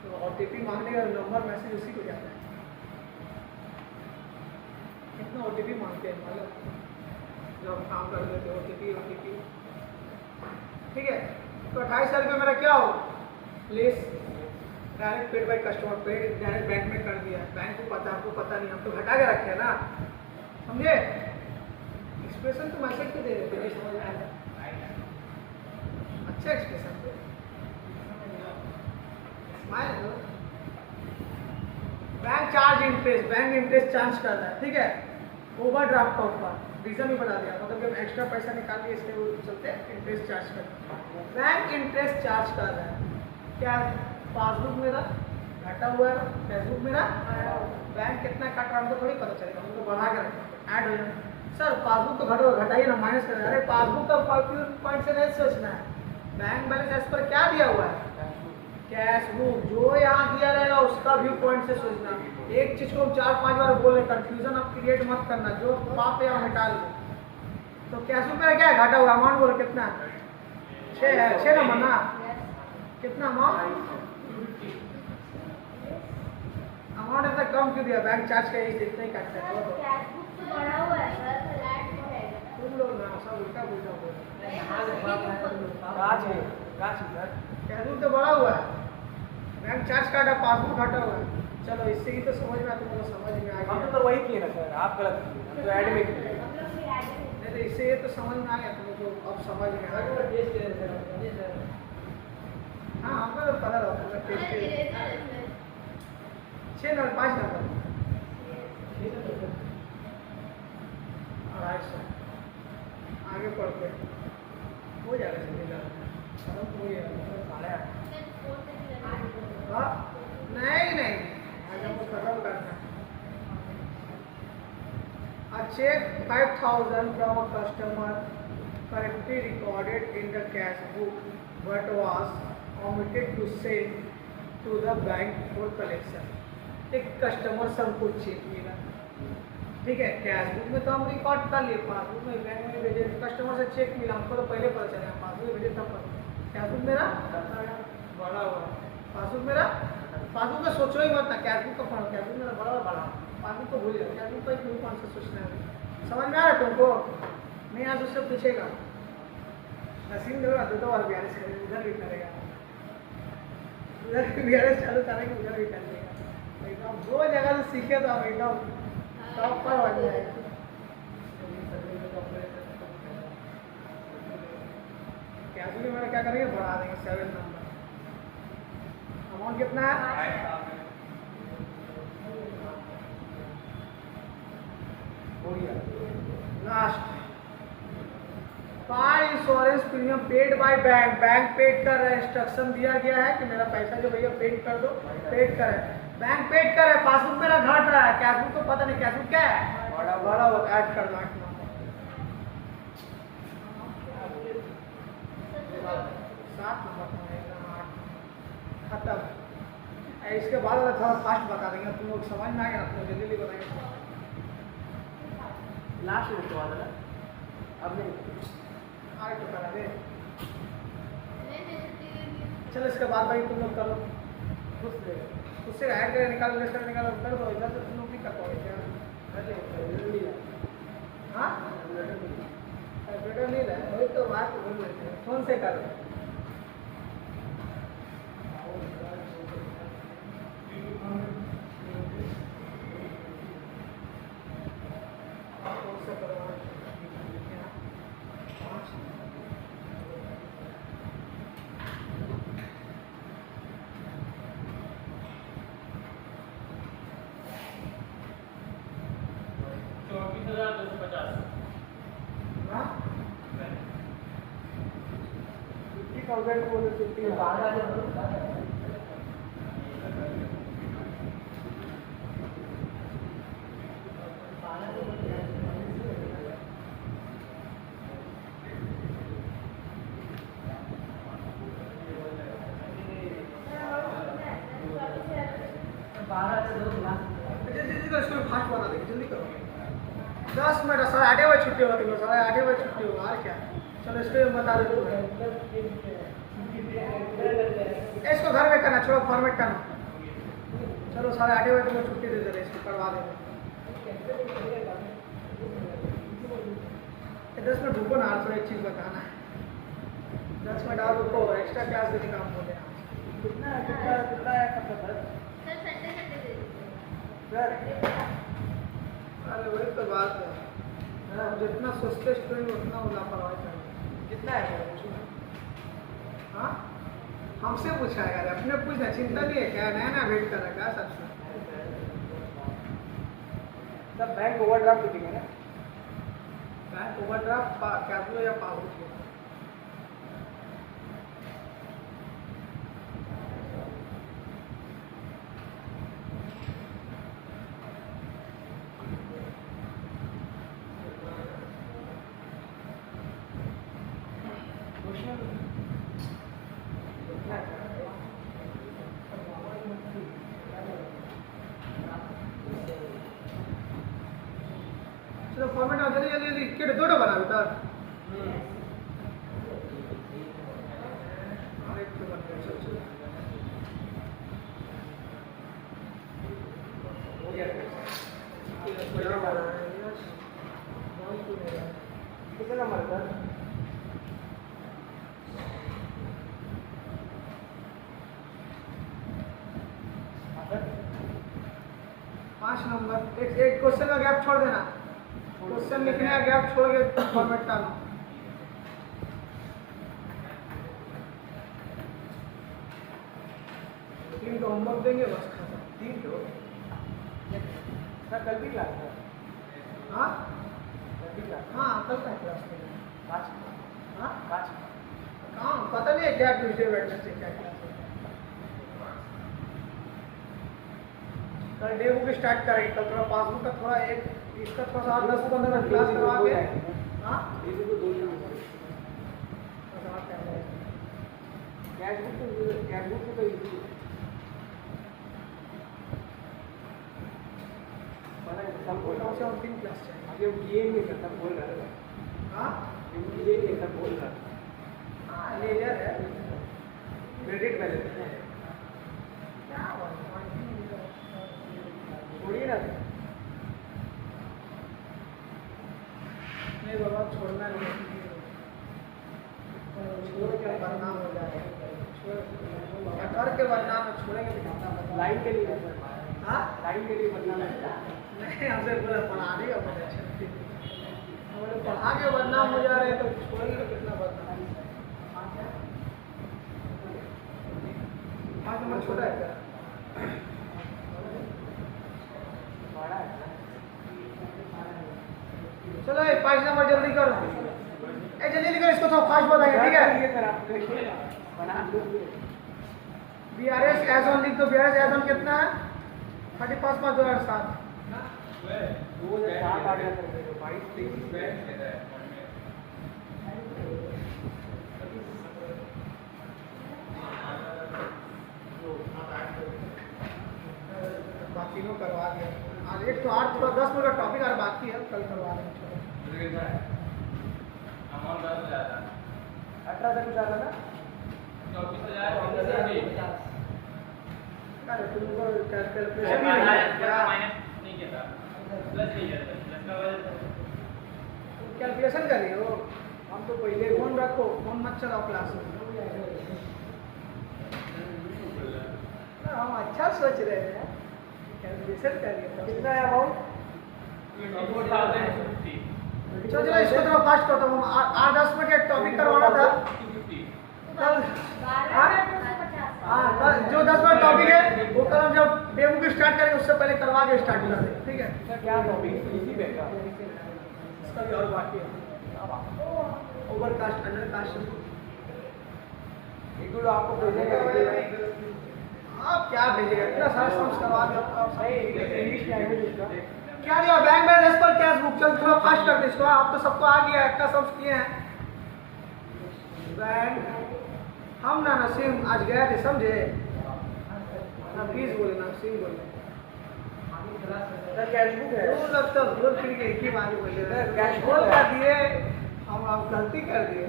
तो OTP मांगने का नंबर मैसेज उसी को जाता है, कितना OTP मांगते हैं मतलब जब हम काम कर देते OTP, ठीक है। तो 28,000 रुपये मेरा क्या हो, please direct paid by customer, paid direct bank में कर दिया, बैंक को पता, आपको पता नहीं, हम तो घटा के रखे हैं ना, समझे? एक्सप्रेशन तो मैसेज पे दे देते हैं, समझ में आया? अच्छा एक्सप्रेशन पे स्माइल दो। Bank charge interest, bank interest charge कर रहा है, ठीक है, ओवरड्राफ्ट का ऊपर रीजन भी बता दिया, मतलब जब एक्स्ट्रा पैसा निकाल लिए इसलिए वो चलते इंटरेस्ट चार्ज कर, बैंक इंटरेस्ट चार्ज कर रहा है, क्या पासबुक मेरा घटा हुआ है, फेसबुक मेरा बैंक कितना काट रहा है हमको थोड़ी पता चलेगा, हमको बढ़ा के रखें ऐड हो जाए, सर पासबुक तो घटो घटाइए ना, माइनस कर, अरे पासबुक का पॉइंट से नहीं सोचना है, बैंक बैलेंस एज पर क्या दिया हुआ है, कैश बुक, जो यहाँ दिया रहेगा उसका व्यू पॉइंट से सोचना, एक चीज को हम 4-5 बार बोले, कंफ्यूजन आप क्रिएट मत करना, जो बात है हटा लो। तो कैश बुक मेरा क्या है, घटा हुआ, अमाउंट बोलो कितना, 6 है, 6 नंबर ना, कितना अमाउंट इतना कम क्यों दिया, बैंक चार्ज का यही इतना ही काटता है, तुम लोग ना सब उल्टा पुल्टा बोल, कैश बुक तो बड़ा हुआ है, बैंक चार्ज काटा, पासबुक घटा हुआ है, चलो इससे ही तो समझ में, तुम लोग समझ में आ गया, हम तो वही किए ना सर, आप गलत किए, हम तो ऐड में किए, नहीं तो इससे ये तो समझ में आ गया तुम लोग को, अब समझ में आ गया, हाँ हमको तो पता था, 6 नंबर 5 नंबर 250 आगे पढ़ते हो जाएगा, चलिएगा नहीं आज हमको खत्म करना है। A check 5,000 from a customer correctly recorded in the cash book but was omitted to send to the bank for collection. एक कस्टमर सबको चेक मिला, ठीक है, कैश बुक में तो हम रिकॉर्ड कर लिए, पासबुक में बैंक में भेजे, कस्टमर से चेक मिला, हमको तो पहले पता चला, पासबुक में भेजे तब पता, कैश बुक मेरा बड़ा हुआ, पासबुक मेरा, पासबुक का सोचो ही मत ना, कैश बुक का पढ़ो, कैश बुक मेरा बड़ा, पासबुक को भूल जाओ, कैश बुक का क्यों कौन सा सोचना है, समझ में आ रहा है तुमको? नहीं आज उससे पूछेगा, नसीम देगा दो बार BRS करेगा, उधर भी करेगा, उधर भी BRS चालू करेंगे, उधर भी कर देगा, एकदम दो जगह से सीखे तो हम एकदम टॉपर बन जाएगा। कैश बुक में क्या करेंगे, बढ़ा देंगे 7 नंबर, अमाउंट कितना है, हो गया last car insurance premium paid by bank, bank paid कर रहा है, इंस्ट्रक्शन दिया गया है कि मेरा पैसा जो भैया पेड कर दो, पेड कर है, बैंक पेड कर है, पासबुक मेरा घट रहा है, कैश बुक को पता नहीं, कैश बुक क्या है बड़ा वो ऐड कर दो 8 नंबर, 7 नंबर खत्म। इसके बाद वाला थोड़ा फास्ट बता देंगे, तुम लोग समझ में आ गया, तुम लोग जल्दी बताएंगे, लास्ट में तो वाला अब नहीं आगे तो करा दे, चलो इसके बाद भाई तुम लोग करो, उससे ऐड कर निकालो, लेस कर निकालो, कर दो, इधर से तुम लोग भी कर पाओगे क्या? हाँ बेटा नहीं रहा, वही तो बात बोल रहे थे, फोन से करो, जल्दी करो, इसको फास्ट बता देंगे, जल्दी करो, 10 मिनट, 8:30 बजे छुट्टी होगा, तुम लोग 8:30 बजे छुट्टी होगा, और क्या, चलो इसको बता दो, इसको घर में करना, छोड़ो फॉर्मेट करना, चलो 8:30 बजे तुम लोग छुट्टी दे दे, इसको करवा देंगे, 10 मिनट रुको ना, थोड़ा एक चीज़ बताना है, 10 मिनट और रुको, एक्स्ट्रा क्लास देने का हम बोले, कितना है कब तक सर? अरे वही तो बात है, जितना सोचते स्टूडेंट उतना वो लापरवाही करेंगे, कितना है सर? हाँ हमसे पूछा है यार, अपने पूछना, चिंता नहीं है क्या, नया नया वेट कर रहा है क्या सबसे? सब बैंक ओवरड्राफ्ट देंगे ना, बैंक ओवरड्राफ्ट कैश फ्लो या पासबुक, चलो फॉर्मेट आ जल्दी जल्दी जल्दी, किट दो बना बेटा, कितना नंबर है सर? 5 नंबर, एक क्वेश्चन का गैप छोड़ देना, क्वेश्चन लिखने का गैप छोड़ के फॉर्मेट करना, तीन तो होमवर्क देंगे बस खत्म, 3 तो सर कल भी क्लास है? हाँ कल भी क्लास? हाँ कल का क्लास में, काच हाँ काच हाँ पता नहीं है क्या ट्यूसडे वेडनेसडे क्या क्लास है, कल डे बुक स्टार्ट करेंगे, कल थोड़ा पासबुक का थोड़ा एक इसका थोड़ा सा 10-15 मिनट क्लास करवा के, हाँ कैश बुक तो इजी है। सब बोल कम से रहा कम 3 क्लास चाहिए। अभी हम ये नहीं करता बोल रहा है हाँ ये नहीं करता बोल रहा हाँ लेजर है क्रेडिट पहले क्या बात है? छोड़िए ना नहीं बाबा छोड़ना नहीं छोड़ के बदनाम हो जाएगा करके बदनाम छोड़ेंगे तो कितना बदनाम। लाइन के लिए हाँ लाइन के लिए बदनाम है नहीं हमसे पूरा पढ़ाने का बड़ा अच्छा हमारे पढ़ा के बदनाम हो जा रहे हैं तो छोड़ेंगे तो कितना बदनाम। 5 नंबर छोटा है क्या? बड़ा है चलो ये 5 नंबर जल्दी करो जल्दी करो इसको थोड़ा फास्ट बताएंगे ठीक है। ये सर आप बना दो BRS एज ऑन लिख दो BRS एज ऑन कितना है 31 मार्च 2007 2007 आ गया सर 22 तीनों करवा दिया आज एक तो 8 पूरा 10 मिनट का टॉपिक और बाकी है कल करवा देंगे। 18 तक जाता था अरे तुमको कैलकुलेशन कर रही हो हम तो पहले फोन रखो फोन मत चलाओ क्लास में। हम अच्छा सोच रहे हैं कैलकुलेशन करिए कितना है अमाउंट चलो इसको थोड़ा फास्ट करता हूँ 8-10 मिनट एक टॉपिक करवाना था कल। हाँ कल जो 10 मिनट टॉपिक है वो कल हम जब डेमो की स्टार्ट करेंगे उससे पहले करवा के स्टार्ट कर दें ठीक है। सर क्या टॉपिक इसी पे का इसका भी और बाकी है ओवरकास्ट अंडरकास्ट एक दो आपको भेजेंगे आप क्या भेजेगा इतना सारा समझ करवा दो इंग्लिश लैंग्वेज इसका क्या दिया बैंक बैलेंस पर कैश बुक चल थोड़ा फास्ट कर दे इसको आप तो सबको आ गया इतना सब किए हैं बैंक हम ना नसीम आज गए थे समझे ना प्लीज बोले ना नसीम बोले सर कैश बुक है वो लगता बोल फिर के एक ही बार बोले कैश बोल कर दिए हम आप गलती कर दिए।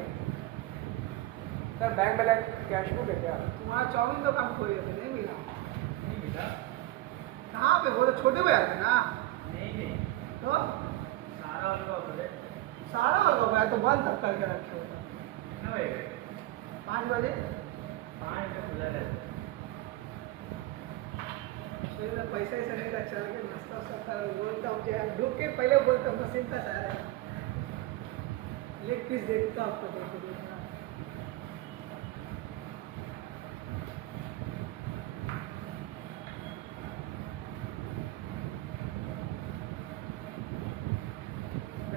Sir bank balance cash book है क्या तुम्हारा चाउमीन दुकान खोले थे नहीं मिला कहाँ पे बोले छोटे भैया थे ना तो सारा और हो गया तो बंद तक करके रखे होता 5 बजे पैसे से नहीं था चल के नाश्ता कर बोलता हूँ ढूक के पहले बोलता हूँ मशीन का सारा लेग पीस देखता हूँ आपको देखो देखना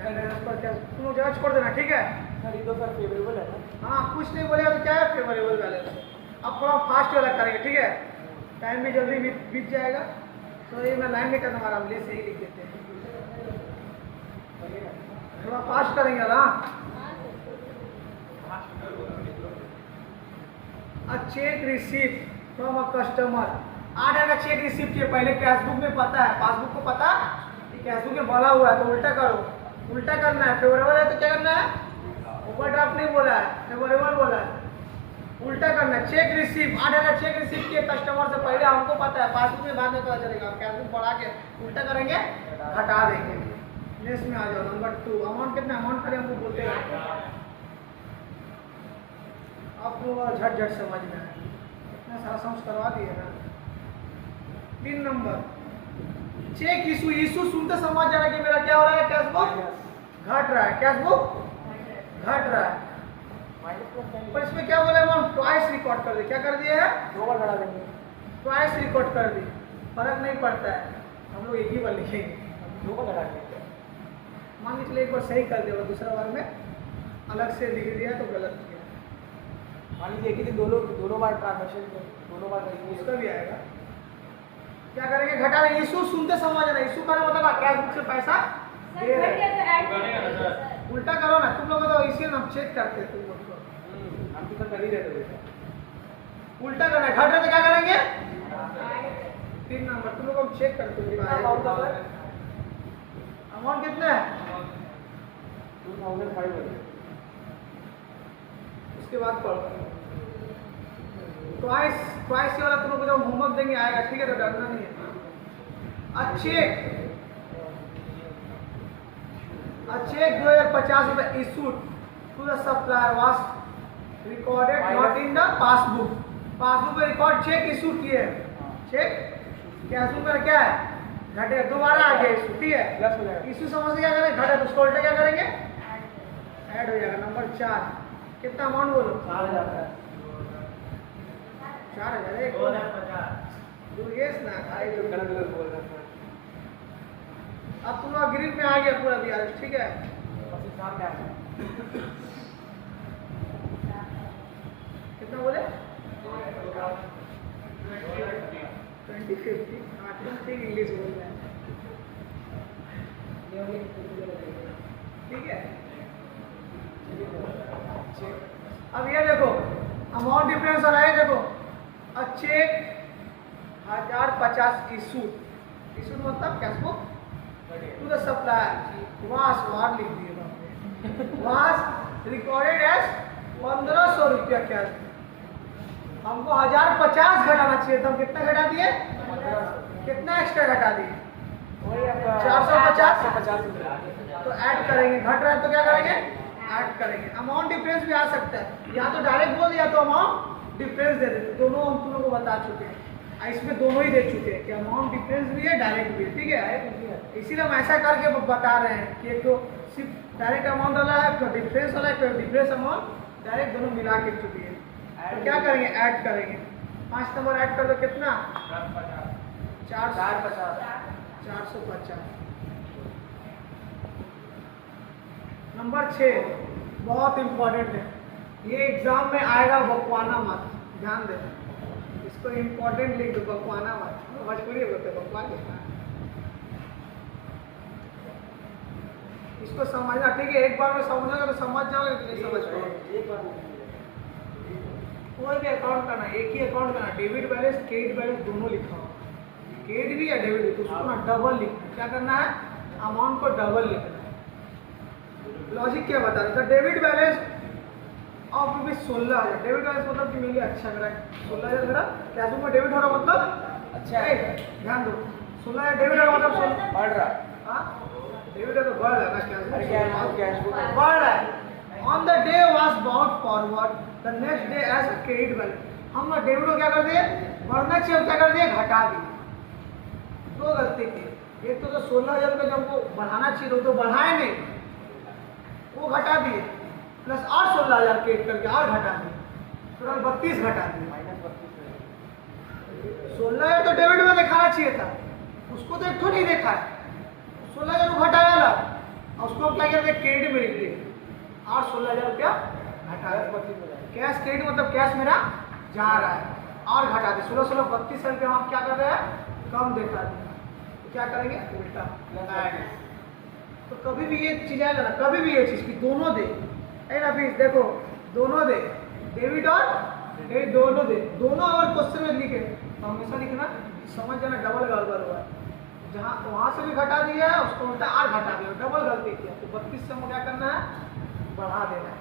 तुम लोग जगह छोड़ देना ठीक है। सर ये तो सर फेवरेबल है ना हाँ कुछ नहीं बोलेगा तो क्या है फेवरेबल बैलेंस अब थोड़ा फास्ट वाला करेंगे ठीक है टाइम भी जल्दी बीत जाएगा तो ये मैं लाइन में करना हमारा ले सही लिख देते हैं थोड़ा फास्ट करेंगे ना। A cheque receive from a customer 8 का चेक रिसीव किए पहले कैशबुक में पता है पासबुक को पता कैशबुक में भरा हुआ है तो उल्टा करो उल्टा करना है फेवरेबल है तो क्या करना है ओवरड्राफ्ट नहीं बोला है फेवरेबल बोला है उल्टा करना है। चेक रिसीव 8 का चेक रिसीव किए कस्टमर से पहले हमको पता है पासबुक में बाद में पता चलेगा कैशबुक बढ़ा के उल्टा करेंगे हटा देंगे। नेक्स्ट में आ जाओ नंबर 2 अमाउंट कितना अमाउंट करें हमको बोलते हैं आपको झट झट समझ में आए इतना सारा समझ करवा दिए ना। 3 नंबर चेक इशू इशू सुनते समझ जा रहा है कि मेरा क्या हो रहा है कैशबुक घट रहा है कैशबुक घट रहा है पर इसमें क्या बोला अमाउंट ट्वाइस रिकॉर्ड कर दे क्या कर दिए है 2 बार लड़ा देंगे ट्वाइस रिकॉर्ड कर दी फर्क नहीं पड़ता है हम लोग एक ही बार लिखेंगे 2 बार लड़ा देंगे मान के चलिए एक बार सही कर दिया दूसरा बार में अलग से लिख दिया तो गलत किया मान लीजिए कि दोनों बार ट्रांजेक्शन दोनों बार करेंगे उसका भी आएगा क्या करेंगे घटा रहे इशू सुनते समझ रहे इशू का मतलब कैशबुक से पैसा दे रहे उल्टा करो ना तुम लोग तो इसी हम चेक करते तुम लोग को हम तो कर ही रहते थे उल्टा करना है घट रहे तो क्या करेंगे 3 नंबर तुम लोग हम चेक करते अमाउंट कितना है? 2500। उसके बाद पढ़ो ट्वाइस ये वाला तुम लोग को जब होमवर्क देंगे आएगा, ठीक है, तो डरना नहीं है। A check 2050 रुपए issued to the supplier was recorded not in the passbook. Passbook में रिकॉर्ड चेक इशू किए, चेक कैश बुक में क्या है घटे, दोबारा आ गया इशू, ठीक है। इशू समझ से क्या करें, घटे तो उसको उल्टा क्या करेंगे, ऐड हो जाएगा। नंबर 4 कितना अमाउंट बोलो? 4000 का 4000 ना भाई, गलत बोल रहा था। अब तुम लोग ग्रीन में आ गया पूरा बिहार, ठीक है। कितना बोले? 2050। हाँ ठीक, इंग्लिश बोल रहे हैं, ठीक है। अब ये देखो अमाउंट डिफरेंस हो रहा है, देखो अच्छे 1050 इशूड मतलब cash book to the supplier was लिख दिए, वास रिकॉर्डेड एज 1500 रुपया कैश। हमको 1050 घटाना चाहिए, तो हम कितना घटा दिए, कितना एक्स्ट्रा घटा दिए, 450। तो ऐड करेंगे, घट रहा है तो क्या करेंगे, ऐड करेंगे। अमाउंट डिफरेंस भी आ सकता है, या तो डायरेक्ट बोल दिया तो अमाउंट डिफरेंस दे देते, दोनों हम तुम लोग को बता चुके हैं। इसमें दोनों ही दे चुके हैं कि अमाउंट डिफरेंस भी है, डायरेक्ट भी है, ठीक है। इसीलिए हम ऐसा करके बता रहे हैं कि एक तो सिर्फ डायरेक्ट अमाउंट वाला है, तो डिफरेंस वाला है, तो डिफरेंस अमाउंट डायरेक्ट दोनों मिला के चुकी है। तो क्या करेंगे, ऐड करेंगे। 5 नंबर ऐड कर दो, कितना? 450। नंबर 6 बहुत इंपॉर्टेंट है, ये एग्जाम में आएगा, बकवाना मत, ध्यान दे, इसको इंपॉर्टेंट लिख दो, बकवाना मत। भोजपुरी बोलते बकवान लिखना, इसको समझना, ठीक है। एक बार में समझोगे तो समझ जाओगे, नहीं समझ पाओगे। कोई भी अकाउंट करना, एक ही अकाउंट करना, डेबिट बैलेंस क्रेडिट बैलेंस दोनों लिखा हो, क्रेडिट भी या डेबिट भी, तो उसको ना डबल लिखना। क्या करना है, अमाउंट को डबल लिखना है। लॉजिक क्या बता रहा था, debit balance of rupees 16,000, debit balance मतलब कि मेरे लिए अच्छा लग रहा है, 16,000 मेरा कैश बुक में डेबिट हो रहा मतलब अच्छा है, ध्यान दो। 16,000 डेबिट हो रहा मतलब बढ़ रहा, हाँ डेबिट है तो बढ़ रहा है ना, कैश बुक बढ़ रहा है। On the day was brought forward the next day as a credit balance, हम ना डेबिट को क्या कर दिए, बढ़ना चाहिए, क्या कर दिए, घटा दिए। दो गलती की, एक तो 16,000 रुपये हमको बढ़ाना चाहिए तो बढ़ाए नहीं, वो घटा दिए, प्लस और 16,000 क्रेडिट करके और घटा दिए, टोटल 32 घटा दिए। -16,000 तो डेबिट में दिखाना चाहिए था, उसको तो एक तो नहीं देखा है, 16,000 घटाया ला, और उसको क्या करते क्रेडिट में लिख दिए, और 16,000 रुपया घटा दिया। कैश क्रेडिट मतलब कैश मेरा जा रहा है, और घटा दिए 16 32 रुपया, हम क्या कर रहे हैं, कम दिखा दिए, तो क्या करेंगे, उल्टा। तो कभी भी ये चीज आएगा ना, कभी भी ये चीज की दोनों दे, है ना, फिर देखो दोनों दे, डेबिट और क्रेडिट दोनों दे, दोनों अगर क्वेश्चन में लिखे तो हमेशा लिखना, समझ जाना डबल गड़बड़ हुआ है, जहाँ वहाँ से भी घटा दिया है, उसको उल्टा और घटा दिया, डबल गलती किया। तो 32 से हमको क्या करना है, बढ़ा देना है।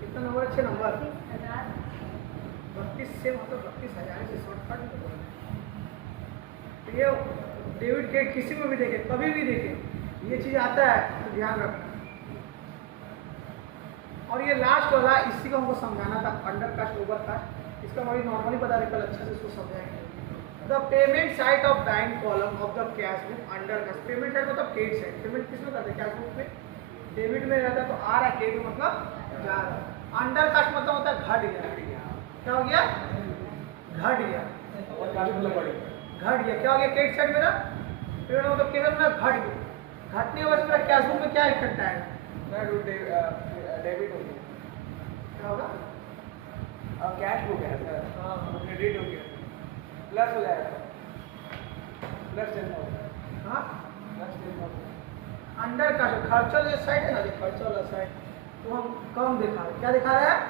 कितना नंबर, 6 नंबर, 32 से मतलब 32,000 से शॉर्टकट। ये डेबिट क्रेडिट किसी में भी देखे, कभी भी देखे, ये चीज आता है तो ध्यान रखना। और ये लास्ट वाला, इसी को हमको समझाना था, अंडर कास्ट ओवर कास्ट, इसका मुझे नॉर्मली पता है, कल अच्छे से इसको समझाएंगे। The payment side of bank column of the cash book under cast, payment side मतलब क्रेडिट साइड, पेमेंट किस में करते हैं, कैश बुक में, डेबिट में रहता है तो आ रहा है, क्रेडिट मतलब जा रहा है। अंडर कास्ट मतलब होता है घट गया, क्या हो गया, घट गया, घट गया, क्या हो गया, क्रेडिट साइड मेरा, पेमेंट मतलब किधर मेरा घट गया, घटने के बाद मेरा कैश बुक में क्या इफेक्ट आएगा, डेबिट हो गया, क्या होगा, अब कैश हो गया सर, हाँ क्रेडिट हो गया, प्लस हो जाएगा, प्लस 10 होगा, हाँ प्लस 10 होगा। अंडर का खर्चा जो साइड है ना, जो खर्चा वाला साइड, तो हम कम दिखा रहे हैं, क्या दिखा रहे हैं,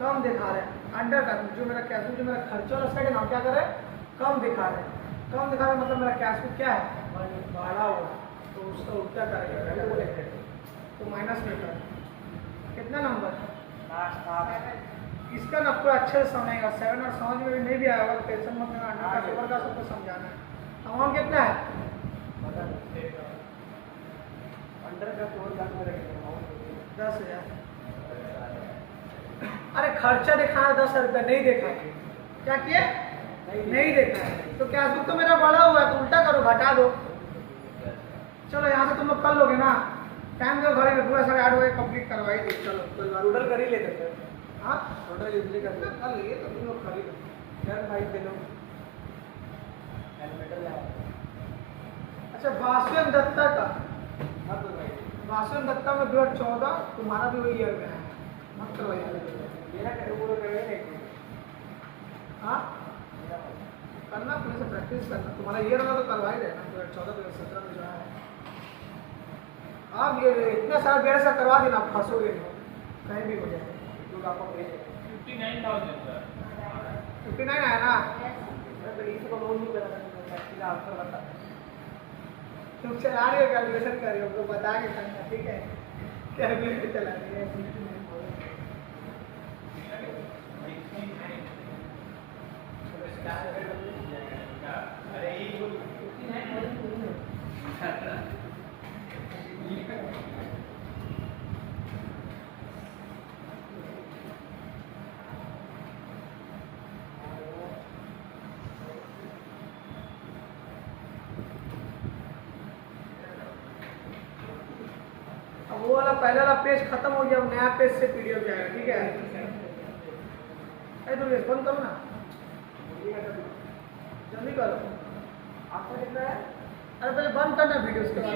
कम दिखा रहे हैं। अंडर का जो मेरा कैश बुक, जो मेरा खर्चा वाला साइड है ना, हम क्या कर रहे हैं, कम दिखा रहे हैं, कम दिखा रहे हैं मतलब मेरा कैश बुक क्या है, बढ़ा हुआ, तो उसका उल्टा करेगा तो माइनस मीटर कितना नंबर इसका ना पूरा अच्छे से समझेगा 7 और समझ में भी नहीं भी आएगा टेंशन मत लेना अंडर का पेपर का सबको समझाना है अमाउंट कितना है अंडर का 4 लाख में रहेगा 10,000 अरे खर्चा देखा है 10,000 रुपया नहीं देखा क्या किया नहीं देखा है तो क्या तो मेरा बड़ा हुआ है तो उल्टा करो घटा दो चलो यहाँ से तुम लोग कर लोगे ना टाइम दो घड़ी में पूरा 8:30 बजे कंप्लीट करवाई दो चलो कोई बात टोटल कर ही लेते थे हाँ टोटल इजली कर लेते कर लिए तो तुम लोग कर ही लो यार भाई दे लो हेलमेट ले आओ अच्छा वासुदेव दत्ता का हाँ तो भाई वासुदेव दत्ता में 2014 तुम्हारा भी वही ईयर में है मत करवाइए मेरा करे वो करे नहीं हाँ करना अपने से प्रैक्टिस करना तुम्हारा ईयर वाला तो करवा ही देना 2014 2017 में जो है आप ये इतना सारा डेढ़ सा करवा देना आप फंसोगे नहीं कहीं भी हो जाए तो आपको भेज 59 आया ना तो इसको लोन नहीं करा था आंसर बता तुम चला रहे हो कैलकुलेशन कर रहे हो तो बता के करना ठीक है कैलकुलेटर चला रही है वो वाला पहले वाला पेज खत्म हो गया नया पेज से पीडीएफ जाएगा ठीक है तो बंद करो ना जल्दी करो आपको कितना है अरे पहले बंद करना वीडियो उसके बाद